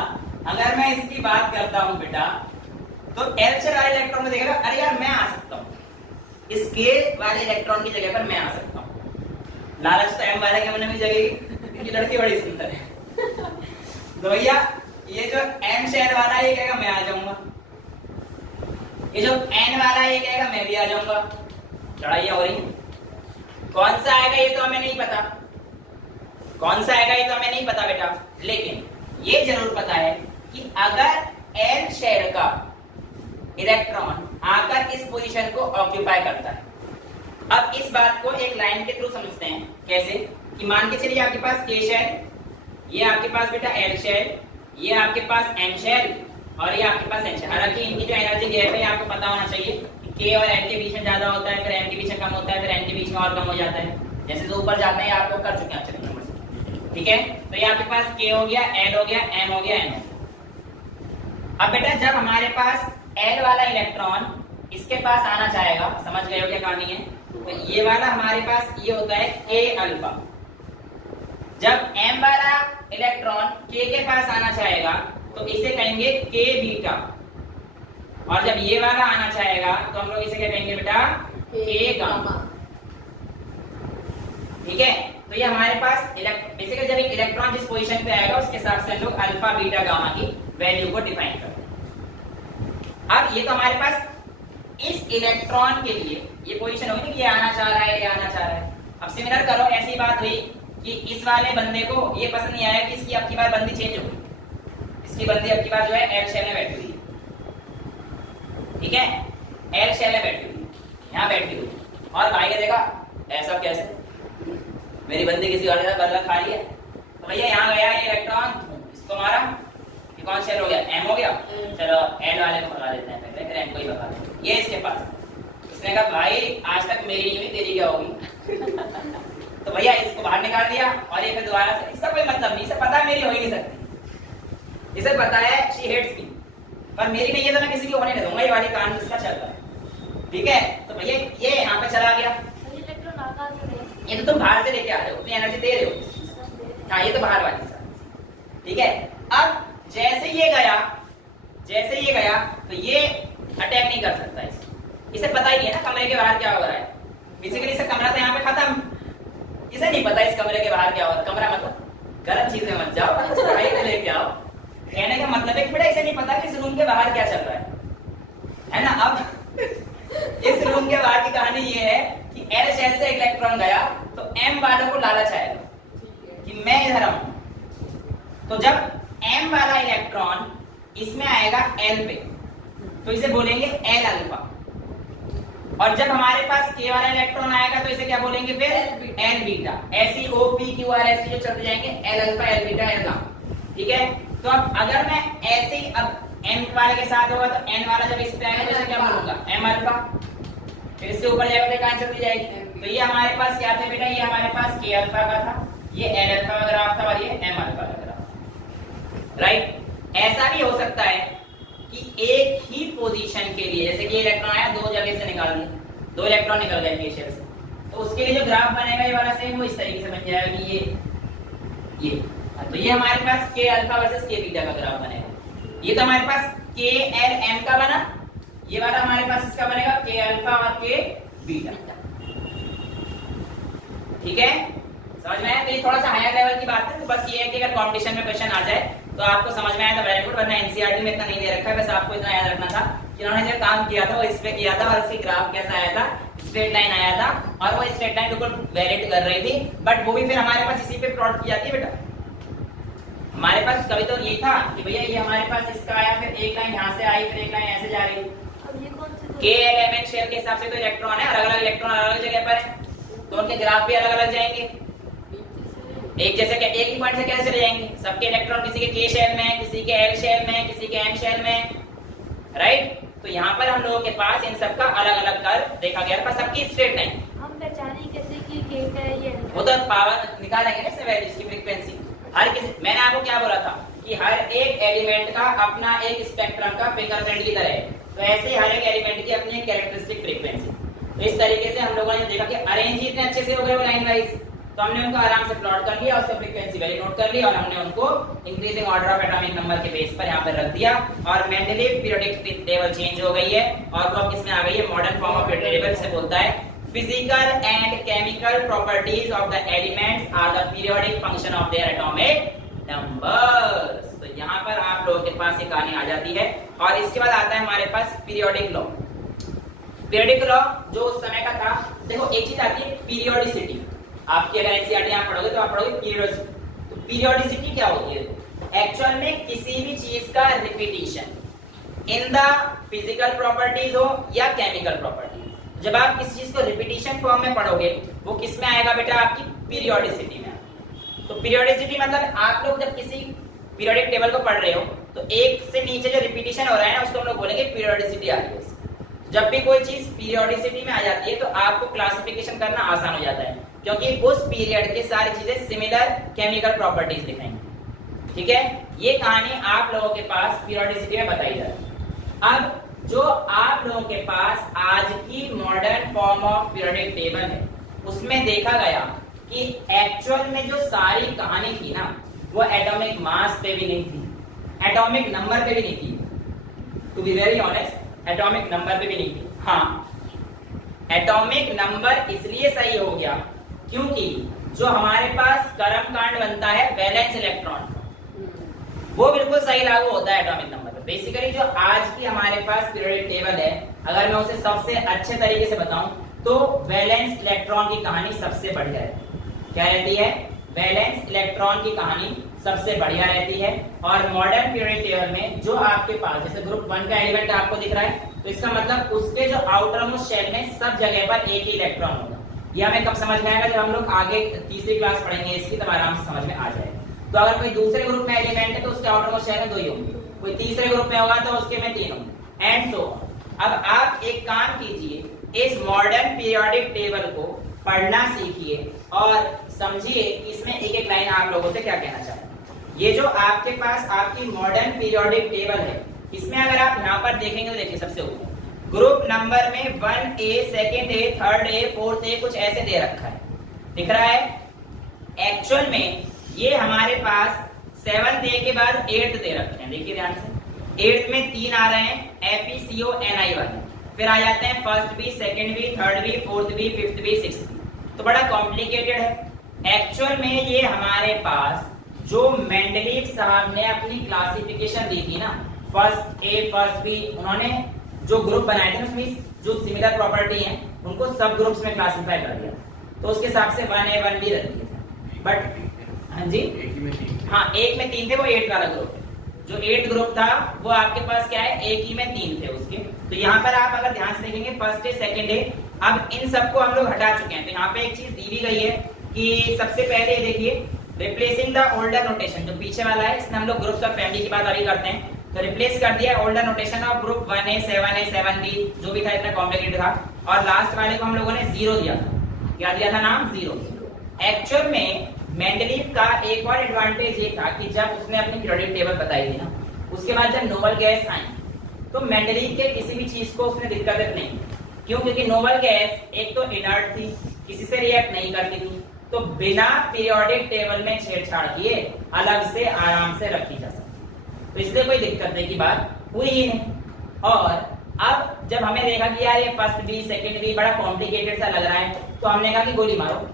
अगर मैं इसकी बात करता हूं बेटा, तो एल शेल वाले इलेक्ट्रॉन को देखेगा, अरे यार मैं आ सकता हूं, इस के वाले इलेक्ट्रॉन की जगह पर मैं आ सकता हूं। लालच तो एम वाले के मन में भी जगेगी, क्योंकि लड़की बड़ी सुंदर है। तो भैया ये जो एम शेल वाला ये कहेगा मैं आ जाऊंगा, ये जो एन वाला ये कहेगा मैं भी आ जाऊंगा। लड़ाइयां हो रही हैं, कौन सा आएगा ये तो हमें नहीं पता, कौन सा आएगा ये तो हमें नहीं पता बेटा, लेकिन ये जरूर पता है कि अगर एल शेल का इलेक्ट्रॉन आकर इस पोजीशन को ऑक्यूपाई करता है, अब इस बात को एक लाइन के थ्रू समझते हैं। कैसे? कि मान के चलिए आपके पास के शेल, ये आपके पास बेटा एल शेल, ये आपके पास एम शेल और ये आपके पास एन शेल। हालांकि इनकी जो एनर्जी गैप है आपको पता होना चाहिए कि के और एन के बीच में ज्यादा होता है, फिर एम के बीच में कम होता है, फिर एन के बीच में और कम हो जाता है। जैसे जो ऊपर जाते हैं आपको कर चुके हैं अच्छे नंबर से। ठीक है, तो ये आपके पास K हो गया, L हो गया, M हो गया, N हो गया। अब बेटा जब हमारे पास L वाला इलेक्ट्रॉन इसके पास आना चाहेगा, समझ गए हो क्या कहानी है, तो ये वाला हमारे पास ये होता है K अल्फा। जब M वाला इलेक्ट्रॉन K के पास आना चाहेगा तो इसे कहेंगे K बीटा, और जब ये वाला आना चाहेगा तो हम लोग इसे क्या कहेंगे बेटा, K गामा। ठीक है, तो ये हमारे पास बेसिकली जब एक इलेक्ट्रॉन जिस पोजीशन पे आएगा उसके हिसाब से हम लोग अल्फा बीटा गामा की वैल्यू को डिफाइन करते हैं। अब ये तो हमारे पास इस इलेक्ट्रॉन के लिए ये पोजीशन होगी ना कि ये आना चाह रहा है, ये आना चाह रहा है। अब सिमिलर करो, ऐसी बात हुई कि इस वाले बंदे को ये पसंद नहीं आया कि इसकी अब की बार बंदी चेंज हो गई, इसकी बंदी अब की बार जो है एल शेल में बैठी हुई, ठीक है, एल शेल में बैठी हुई, यहाँ बैठी हुई, और भाई ने देखा ऐसा कैसे, मेरी बंदी किसी और का बदला खा रही है, तो भैया यहाँ गया ये इलेक्ट्रॉन, इसको मारा, ये कौन शेल हो गया, एम हो गया, चलो एल वाले को भगा देते हैं पहले, फिर एम को ही भगा देते हैं। ये इसके पास, इसने कहा भाई आज तक मेरी नहीं हुई, तेरी क्या होगी तो भैया इसको बाहर निकाल दिया, और ये फिर दोबारा से, इसका कोई मतलब नहीं, इसे पता है मेरी हो ही नहीं सकती, इसे पता है शी हेट्स मी, पर मेरी नहीं है तो मैं किसी की होने नहीं दूंगा, ये वाली कान इसका चल रहा है, ठीक है। तो भैया ये यहाँ पे चला गया, ये तो तुम बाहर से लेके आ रहे हो, अपनी एनर्जी दे रहे हो, हाँ ये तो बाहर वाली साइड, ठीक है। अब जैसे ये गया तो ये अटैक नहीं कर सकता, इसे पता ही है ना कमरे के बाहर क्या हो रहा है, बेसिकली इसे कमरा तो यहाँ पे खत्म, इसे नहीं पता इस कमरे के बाहर क्या हो रहा है, कमरा मतलब गलत चीजें मत जाओ, पढ़ाई में लेके आओ, कहने का मतलब है कि बेटा इसे नहीं पता कि इस रूम के बाहर क्या चल रहा है ना। अब इस रूम के बाहर की कहानी ये है कि एल शेल से इलेक्ट्रॉन गया तो एम वालों को लालच आएगा कि मैं इधर आऊं, तो जब एम वाला इलेक्ट्रॉन इसमें आएगा एल पे तो इसे बोलेंगे एल अल्फा, और जब हमारे पास के वाला इलेक्ट्रॉन आएगा तो इसे क्या बोलेंगे फिर एल बीटा, ऐसी O P Q R S जो चलते जाएंगे, L alpha L beta L gamma, ठीक है। तो अब अगर मैं ऐसे ही अब एम वाले के साथ होगा तो एन वाला जब इस पे आएगा तो इसे क्या बोलूंगा, एम अल्फा, फिर इससे ऊपर जाएगा तो कहां चलती जाएगी, तो ये हमारे पास क्या था बेटा, ये हमारे पास के अल्फा का था, ये एल अल्फा का ग्राफ था, और ये एम अल्फा का ग्राफ, राइट। ऐसा भी हो सकता है कि एक ही पोजीशन के लिए, जैसे कि इलेक्ट्रॉन आया दो जगह से निकाल दिया, दो इलेक्ट्रॉन निकल गए इनिशियल से, तो उसके लिए जो ग्राफ बनेगा ये वाला सेम वो इस तरीके से बन जाएगा कि ये तो ये हमारे पास के अल्फा वर्सेस के बीटा का ग्राफ बनेगा। ये तो हमारे पास के एल एम का बना, ये वाला हमारे पास इसका बनेगा के अल्फा और के बीटा, ठीक है, समझ में आया। तो ये थोड़ा सा हायर लेवल की बात है, तो बस ये है कि अगर कंपटीशन में क्वेश्चन आ जाए तो आपको समझ में आया तो वेरी गुड, वरना एनसीईआरटी में इतना नहीं दे रखा है, बस आपको इतना याद रखना था कि उन्होंने जो काम किया था वो इस पे किया था, और इसकी ग्राफ कैसा आया था, स्ट्रेट लाइन आया था, और वो स्ट्रेट लाइन बिल्कुल वेरिएट कर रही थी, बट वो भी फिर हमारे पास इसी पे प्लॉट की जाती है बेटा। हमारे पास कभी तो ये था कि भैया ये हमारे पास इसका आया, फिर एक लाइन यहाँ से आई, फिर एक लाइन ऐसे जा रही, के एल एम एन शेल के हिसाब से तो इलेक्ट्रॉन है, अलग अलग इलेक्ट्रॉन अलग अलग जगह पर है, तो उनके ग्राफ भी अलग अलग जाएंगे, एक जैसे क्या एक ही पॉइंट से कैसे चले जाएंगे, सबके इलेक्ट्रॉन किसी के के शेल में है, किसी के एल शेल में है, किसी के एम शेल में है, राइट। तो यहाँ पर हम लोगों के पास इन सब का अलग अलग कर्व देखा गया, पर सबकी स्ट्रेट लाइन, हम पहचाने कैसे कि के का है ये, वो तो पावर निकालेंगे ना इससे वैल्यू, इसकी फ्रीक्वेंसी, हर किसी, मैंने आपको क्या बोला था कि हर एक एलिमेंट का अपना एक स्पेक्ट्रम का फिंगरप्रिंट की तरह है, तो ऐसे हर एक एलिमेंट की अपनी कैरेक्टरिस्टिक फ्रीक्वेंसी, तो इस तरीके से हम लोगों ने देखा कि अरेंज ही इतने अच्छे से हो गए वो लाइन वाइज, तो हमने उनको आराम से प्लॉट कर लिया, उसका फ्रीक्वेंसी वैल्यू नोट कर ली, और हमने उनको increasing order of atomic number के बेस पर यहाँ पर रख दिया, और मेंडलीव पीरियोडिक टेबल चेंज हो गई है, और वो अब किसमें आ गई है, modern form of periodic table से बोलता है physical and chemical properties of the elements are the periodic function of their atomic numbers। तो यहाँ पर आप लोगों के पास ये कहानी आ जाती है, और इसके बाद आता है हमारे पास पीरियोडिक लॉ। पीरियोडिक लॉ जो उस समय का था, देखो एक चीज आती है पीरियोडिसिटी, आपकी अगर एनसीईआरटी यहाँ पढ़ोगे तो आप पढ़ोगे पीरियोडिसिटी, तो पीरियोडिसिटी क्या होती है, एक्चुअल में किसी भी चीज का repetition in the physical properties हो या केमिकल प्रॉपर्टीज, जब आप किसी चीज को रिपीटिशन फॉर्म में पढ़ोगे वो किस में आएगा बेटा, आपकी पीरियोडिसिटी में। तो पीरियोडिसिटी मतलब आप लोग जब किसी पीरियोडिक टेबल को पढ़ रहे हो तो एक से नीचे जो रिपीटिशन हो रहा है ना उसको हम लोग बोलेंगे पीरियोडिसिटी आ रही है। जब भी कोई चीज पीरियोडिसिटी में आ जाती है तो आपको क्लासिफिकेशन करना आसान हो जाता है क्योंकि उस पीरियड के सारी चीजें सिमिलर केमिकल प्रॉपर्टीज दिखाएंगी। ठीक है, ये कहानी आप लोगों के पास पीरियोडिसिटी में बताई जा रही है। अब जो आप लोगों के पास आज की modern form of periodic table है, उसमें देखा गया कि एक्चुअल में जो सारी कहानी थी ना, वो एटॉमिक मास पे भी नहीं थी, एटॉमिक नंबर पे भी नहीं थी। To be very honest, atomic number पे भी नहीं थी। हाँ, एटॉमिक नंबर इसलिए सही हो गया क्योंकि जो हमारे पास कर्मकांड बनता है वैलेंस इलेक्ट्रॉन, वो बिल्कुल सही लागू होता है एटॉमिक नंबर पे। बेसिकली जो आज की हमारे पास पीरियोडिक टेबल है, अगर मैं उसे सबसे अच्छे तरीके से बताऊं तो वैलेंस इलेक्ट्रॉन की कहानी सबसे बढ़िया है। क्या रहती है? वैलेंस इलेक्ट्रॉन की कहानी सबसे बढ़िया रहती है। और मॉडर्न पीरियोडिक टेबल में जो आपके पास जैसे ग्रुप 1 का एलिमेंट आपको दिख रहा है, तो इसका मतलब उसके जो आउटर मोस्ट शेल में सब जगह पर एक ही इलेक्ट्रॉन होगा। ये हमें कब समझ में आएगा? जब हम लोग आगे तीसरी क्लास पढ़ेंगे इसकी, तब आराम से समझ में आ जाएगा। तो अगर कोई दूसरे ग्रुप में एलिमेंट है तो उसके आउटर मोस्ट शेल में 2 ही होंगे, कोई तीसरे ग्रुप में होगा तो उसके में 3 होंगे, एंड सो ऑन। अब आप एक काम कीजिए, इस मॉडर्न पीरियोडिक टेबल को पढ़ना सीखिए और समझिए कि इसमें एक एक लाइन आप लोगों से क्या कहना चाहते हैं। ये जो आपके पास आपकी मॉडर्न पीरियोडिक टेबल है, इसमें अगर आप यहाँ पर देखेंगे तो देखिए सबसे ऊपर ग्रुप नंबर में 1A, 2nd A, 3rd A, 4th A कुछ ऐसे दे रखा है, दिख रहा है। एक्चुअल में ये हमारे पास 7th A के बाद 8th दे रखे हैं, देखिए ध्यान से। 8th में 3 आ रहे हैं, FeCONI वाले, फिर आ जाते हैं 1st B, 2nd B, 3rd B, 4th B, 5th B, 6th B। तो बड़ा कॉम्प्लिकेटेड है। एक्चुअल में ये हमारे पास जो मेंडलीव साहब ने अपनी क्लासिफिकेशन दी थी ना, 1st A, 1st B, उन्होंने जो ग्रुप बनाए थे उसमें जो सिमिलर प्रॉपर्टी हैं उनको सब ग्रुप्स में क्लासिफाई कर दिया, तो उसके हिसाब से 1A, 1B रख दिए थे। बट हाँ जी, हाँ, एक में 3 थे, वो 8 वाला ग्रुप है। जो 8 ग्रुप था वो आपके पास क्या है, एक ही में 3 थे उसके। तो यहाँ पर आप अगर ध्यान से देखेंगे 1st A, 2nd A, अब इन सबको हम लोग हटा चुके हैं। तो यहाँ पे एक चीज दी भी गई है कि सबसे पहले देखिए, रिप्लेसिंग द ओल्डर नोटेशन, जो पीछे वाला है इसमें हम लोग ग्रुप्स ऑफ फैमिली की बात अभी करते हैं, तो रिप्लेस कर दिया older notation of group 1A, 7A, 7B, जो भी था इतना कॉम्प्लिकेटेड था, और लास्ट वाले को हम लोगों ने 0 दिया था। क्या दिया था नाम? 0। एक्चुअल में मेंडलीव का एक और एडवांटेज ये था कि जब उसने अपनी पीरियोडिक टेबल बताई थी ना, उसके बाद जब नोबल गैस आई तो मेंडलीव के किसी भी चीज को उसने दिक्कत नहीं। क्यों? क्योंकि नोबल गैस एक तो इनर्ट थी, किसी से रिएक्ट नहीं करती थी, तो बिना पीरियोडिक टेबल में छेड़छाड़ किए अलग से आराम से रखी जा सकती, तो इसलिए कोई दिक्कत की बात हुई ही नहीं। और अब जब हमें देखा कि यार ये 1st B, 2nd B बड़ा कॉम्प्लिकेटेड सा लग रहा है, तो हमने कहा कि गोली मारो,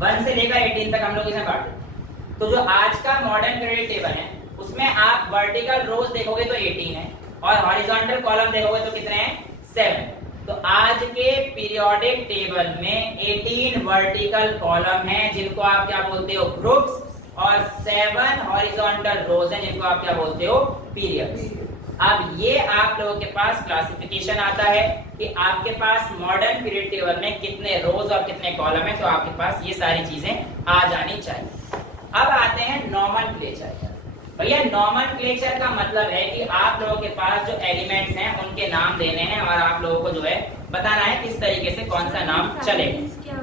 1 से लेकर 18 तक हम लोग इसे बांटे। तो जो आज का मॉडर्न पीरियोडिक टेबल है उसमें आप वर्टिकल रोज देखोगे तो 18 है, और हॉरिजॉन्टल कॉलम देखोगे तो कितने हैं? 7। तो आज के पीरियोडिक टेबल में 18 वर्टिकल कॉलम हैं जिनको आप क्या बोलते हो? ग्रुप्स, और 7 हॉरिजॉन्टल रोज हैं जिनको आप क्या बोलते हो? पीरियड्स। अब ये आप लोगों के पास क्लासिफिकेशन आता है कि आपके पास मॉडर्न पीरियड टेबल में कितने रोज और कितने कॉलम है, तो आपके पास ये सारी चीजें आ जानी चाहिए। अब आते हैं नॉमेनक्लेचर। भैया नॉमेनक्लेचर का मतलब है कि आप लोगों के पास जो एलिमेंट्स हैं उनके नाम देने हैं और आप लोगों को जो है बताना है किस तरीके से कौन सा नाम चलेगा।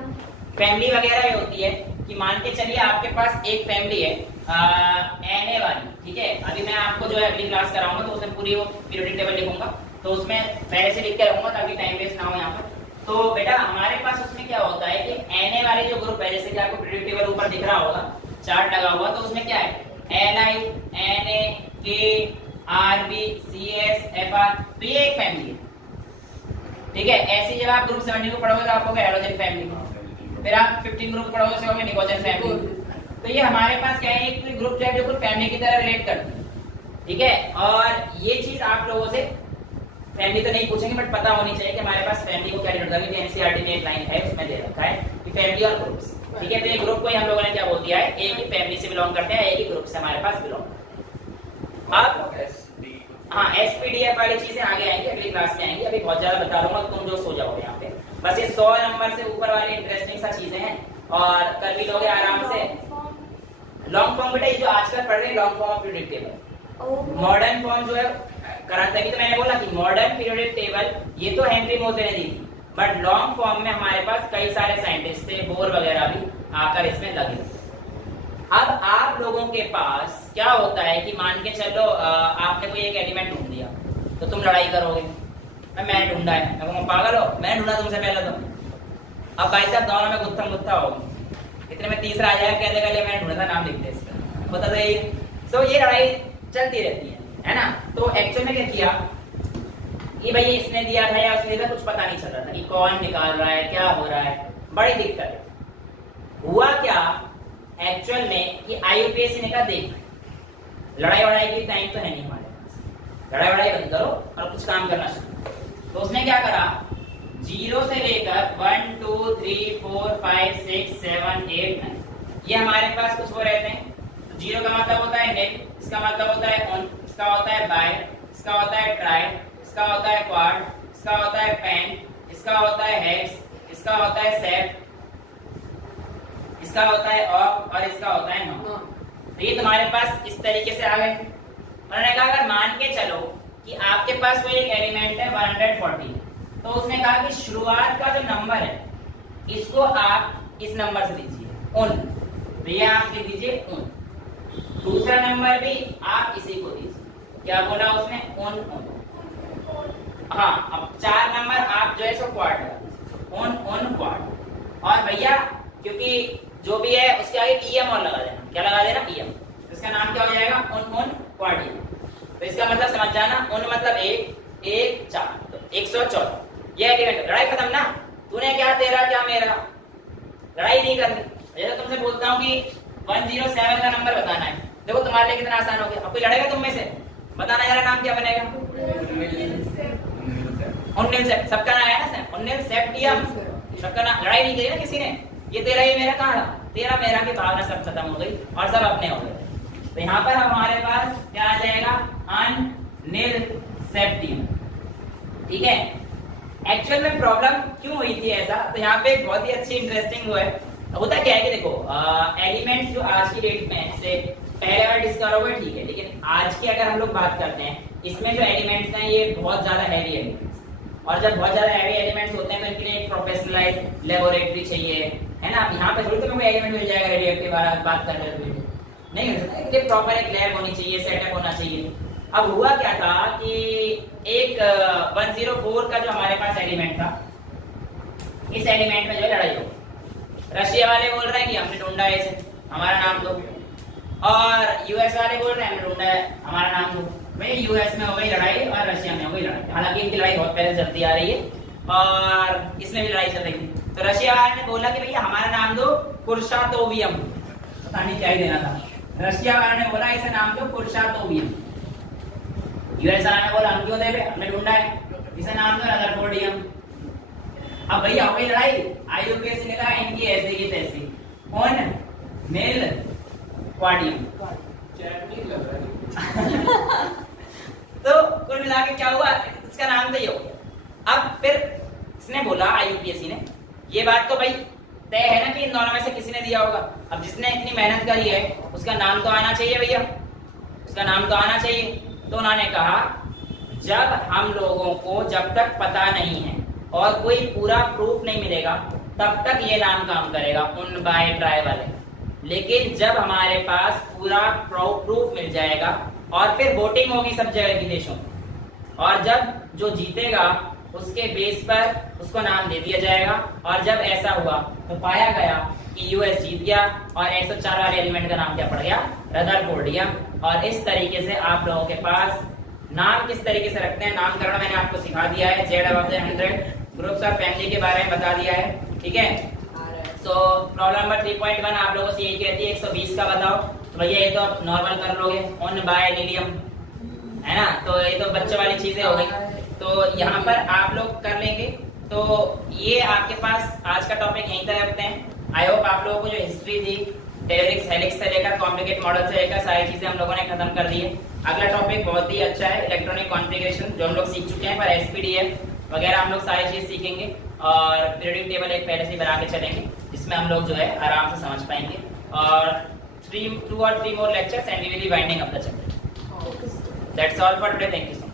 फैमिली वगैरह ये होती है कि मान के चलिए आपके पास एक फैमिली है Na वाली, ठीक है। अभी मैं आपको जो है अगली क्लास कराऊंगा तो उसमें पूरी वो पीरियोडिक टेबल लिखूंगा, तो उसमें पहले से लिख के रखूंगा ताकि टाइम वेस्ट ना हो यहाँ पर। तो बेटा हमारे पास उसमें क्या होता है कि Na वाले जो ग्रुप है, जैसे कि आपको पीरियोडिक टेबल ऊपर दिख रहा होगा, चार्ट लगा हुआ, तो उसमें क्या है? Ni, Na, K, Rb, Cs, Fr, तो ये एक फैमिली है, ठीक है। ऐसी जब आप ग्रुप 70 को पढ़ोगे तो आपको हैलोजन फैमिली, फिर आप 15 ग्रुप पढ़ोगे तो होगा निकोजन फैमिली। तो ये हमारे पास क्या है, एक ग्रुप जो है बिल्कुल फैमिली की तरह रिलेट करती है, ठीक है। और ये चीज आप लोगों से फैमिली तो नहीं पूछेंगे बट पता होनी चाहिए कि हमारे पास फैमिली को क्या डिनोट करती है। एनसीईआरटी में एक लाइन है उसमें दे रखा है कि फैमिली और ग्रुप्स, ठीक है। तो ये ग्रुप को हम लोगों ने क्या बोल दिया है? एक ही फैमिली से बिलोंग करते हैं, एक ही ग्रुप से हमारे पास बिलोंग करते हैं। अब हाँ, एसपीडीएफ वाली चीजें आगे आएंगी, अगली क्लास में आएंगी, अभी बहुत ज्यादा बता दूंगा तुम जो सो जाओगे यहाँ पे। बस ये 100 नंबर से ऊपर वाली इंटरेस्टिंग सा चीजें हैं और कर भी लोगे आराम से। लॉन्ग फॉर्म बेटा ये जो आजकल पढ़ रहे हैं long form of periodic table, modern form जो है करा, तभी तो मैंने बोला कि मॉडर्न पीरियोडिक टेबल ये तो हेनरी मोजे ने दी थी, बट लॉन्ग फॉर्म में हमारे पास कई सारे साइंटिस्ट थे, बोर वगैरह भी आकर इसमें लगे। अब आप लोगों के पास क्या होता है कि मान के चलो आपने कोई एक एलिमेंट ढूंढ दिया, तो तुम लड़ाई करोगे, मैं ढूंढा है, मैं कहूँगा पागल हो, मैं ढूंढा तुमसे पहले। तो अब भाई साहब दोनों में गुत्थम गुत्था होगी, इतने में तीसरा आ जाएगा, कह देगा ले मैं ढूंढा था, नाम लिख दे इसका, होता तो यही। सो ये लड़ाई चलती रहती है ना। तो एक्चुअल में क्या किया कि भाई इसने दिया था या उसने दिया, कुछ पता नहीं चल रहा था कि कौन निकाल रहा है, क्या हो रहा है, बड़ी दिक्कत है। हुआ क्या एक्चुअल में कि IUPAC ने कहा देख लड़ाई वड़ाई की टाइम तो है नहीं हमारे पास, लड़ाई वड़ाई बंद करो और कुछ काम करना शुरू। तो उसने क्या करा, 0 से लेकर 1 2 3 4 5 6 7 8 9 ये हमारे पास कुछ वो रहते हैं। तो 0 का मतलब होता है नेल, इसका मतलब होता है ऑन, इसका होता है बाय, इसका होता है ट्राई, इसका होता है क्वाड, इसका होता है पेन, इसका होता है हेक्स, इसका होता है सेट, इसका होता है ऑफ और इसका होता है नॉन। तो ये तुम्हारे पास इस तरीके से आ गए। उन्होंने कहा अगर मान के चलो कि आपके पास कोई एक एलिमेंट है 140, तो उसने कहा कि शुरुआत का जो नंबर है इसको आप इस नंबर से दीजिए उन, तो ये आप लिख दीजिए उन। दूसरा नंबर भी आप इसी को दीजिए, क्या बोला उसने, उन उन। हाँ, अब 4 नंबर आप जो है सो क्वाड लगा दीजिए, उन उन क्वाड। और भैया क्योंकि जो भी है उसके आगे EM और लगा देना, क्या लगा देना, EM। इसका नाम क्या हो जाएगा, उन उन क्वाड। तो इसका मतलब समझ जाना, उन मतलब 1 1 4, तो 114 ये एलिमेंट। लड़ाई खत्म ना, तूने क्या तेरा क्या मेरा, लड़ाई नहीं करनी। जैसे तुमसे बोलता हूँ कि 107 का नंबर बताना है, देखो तुम्हारे लिए कितना आसान हो गया। अब कोई लड़ेगा तुम में से, बताना जरा नाम क्या बनेगा, उन्निल सेप्ट, सबका नाम है ना सर, उन्निल सेप्टियम, सबका नाम। लड़ाई नहीं करी ना किसी ने, ये तेरा ये मेरा कहाँ रहा, तेरा मेरा की भावना सब खत्म हो गई और सब अपने हो गए। तो यहाँ पर हमारे पास क्या आ जाएगा, अनिल सेप्टियम। ठीक है, एक्चुअल में प्रॉब्लम क्यों हुई थी ऐसा, तो यहाँ पे बहुत ही अच्छी इंटरेस्टिंग वो है। होता क्या है कि देखो एलिमेंट्स जो आज की डेट में से पहले बार डिस्कवर हुए ठीक है, लेकिन आज की अगर हम लोग बात करते हैं इसमें जो एलिमेंट्स हैं ये बहुत ज्यादा हैवी एलिमेंट्स, और जब बहुत ज्यादा हैवी एलिमेंट्स होते हैं तो इनके लिए एक प्रोफेशनलाइज्ड लेबोरेटरी चाहिए, है ना। यहाँ पे थोड़ी तुम्हें एलिमेंट मिल जाएगा रेडियोएक्टिव बात कर रहे हो, नहीं मिल सकता, इसके प्रॉपर एक लैब होनी चाहिए, सेटअप होना चाहिए। अब हुआ क्या था कि एक 104 का जो हमारे पास एलिमेंट था, इस एलिमेंट में जो लड़ाई हो, रशिया वाले बोल रहे हैं कि हमने ढूंढा है इसे, हमारा नाम दो, और यूएस वाले बोल रहे हैं हमने ढूंढा है, हमारा नाम दो। भाई यूएस में हो गई लड़ाई और रशिया में हो गई लड़ाई, हालांकि इनकी लड़ाई बहुत पहले चलती आ रही है और इसमें भी लड़ाई चल रही थी। तो रशिया वाले ने बोला कि भैया हमारा नाम दो कुर्शातोवियम, पता नहीं क्या ही देना था, रशिया वाले ने बोला इसे नाम दो कुर्शातोवियम। यूएस वाले ने बोला हम क्यों देवे, हमने ढूंढा है, इसे नाम दो रदरफोर्डियम। अब भैया हो गई लड़ाई, IUPAC ने कहा इनकी ऐसी की तैसी, कौन मेल क्वाडियम। तो कुल मिला के क्या हुआ, इसका नाम तो ये हो गया। अब फिर इसने बोला IUPAC ने, ये बात तो भाई तय है ना कि इन दोनों में से किसी ने दिया होगा। अब जिसने इतनी मेहनत करी है उसका नाम तो आना चाहिए भैया, उसका नाम तो आना चाहिए। तो उन्होंने कहा जब हम लोगों को जब तक पता नहीं है और कोई पूरा प्रूफ नहीं मिलेगा तब तक ये नाम काम करेगा, उन बाय ट्राई वाले। लेकिन जब हमारे पास पूरा प्रूफ मिल जाएगा और फिर वोटिंग होगी सब जगह की देशों में, और जब जो जीतेगा उसके बेस पर उसको नाम दे दिया जाएगा। और जब ऐसा हुआ तो पाया गया कि यूएस जीत गया और 104 वाले एलिमेंट का नाम क्या पड़ गया, रदरफोर्डियम। और इस तरीके से आप लोगों के पास नाम किस तरीके से रखते हैं, नामकरण मैंने आपको सिखा दिया है, Z above the 100 groups of family के बारे में बता दिया है। ठीक है, सो प्रॉब्लम नंबर 3.1 आप लोगों से यही कहती है 120 का बताओ, तो भैया ये तो आप नॉर्मल कर लोगे, ऑन बाय लीडियम, है ना। तो ये तो बच्चों वाली चीजें हो गई, तो यहाँ पर आप लोग कर लेंगे। तो ये आपके पास आज का टॉपिक यहीं तक रखते हैं। आई होप आप लोगों को जो हिस्ट्री थी, टेरिक्स हेलिक्स से लेकर कॉम्प्लिकेट मॉडल से लेकर सारी चीजें हम लोगों ने खत्म कर दी है। अगला टॉपिक बहुत ही अच्छा है, इलेक्ट्रॉनिक कॉन्फ़िगरेशन, जो हम लोग सीख चुके हैं, पर SPDF वगैरह हम लोग सारी चीज सीखेंगे और पीरियोडिक टेबल एक पहले से बना के चलेंगे, जिसमें हम लोग जो है आराम से समझ पाएंगे। और 2 or 3 more lectures and we will be winding up the chapter. That's all for today. Thank you so much.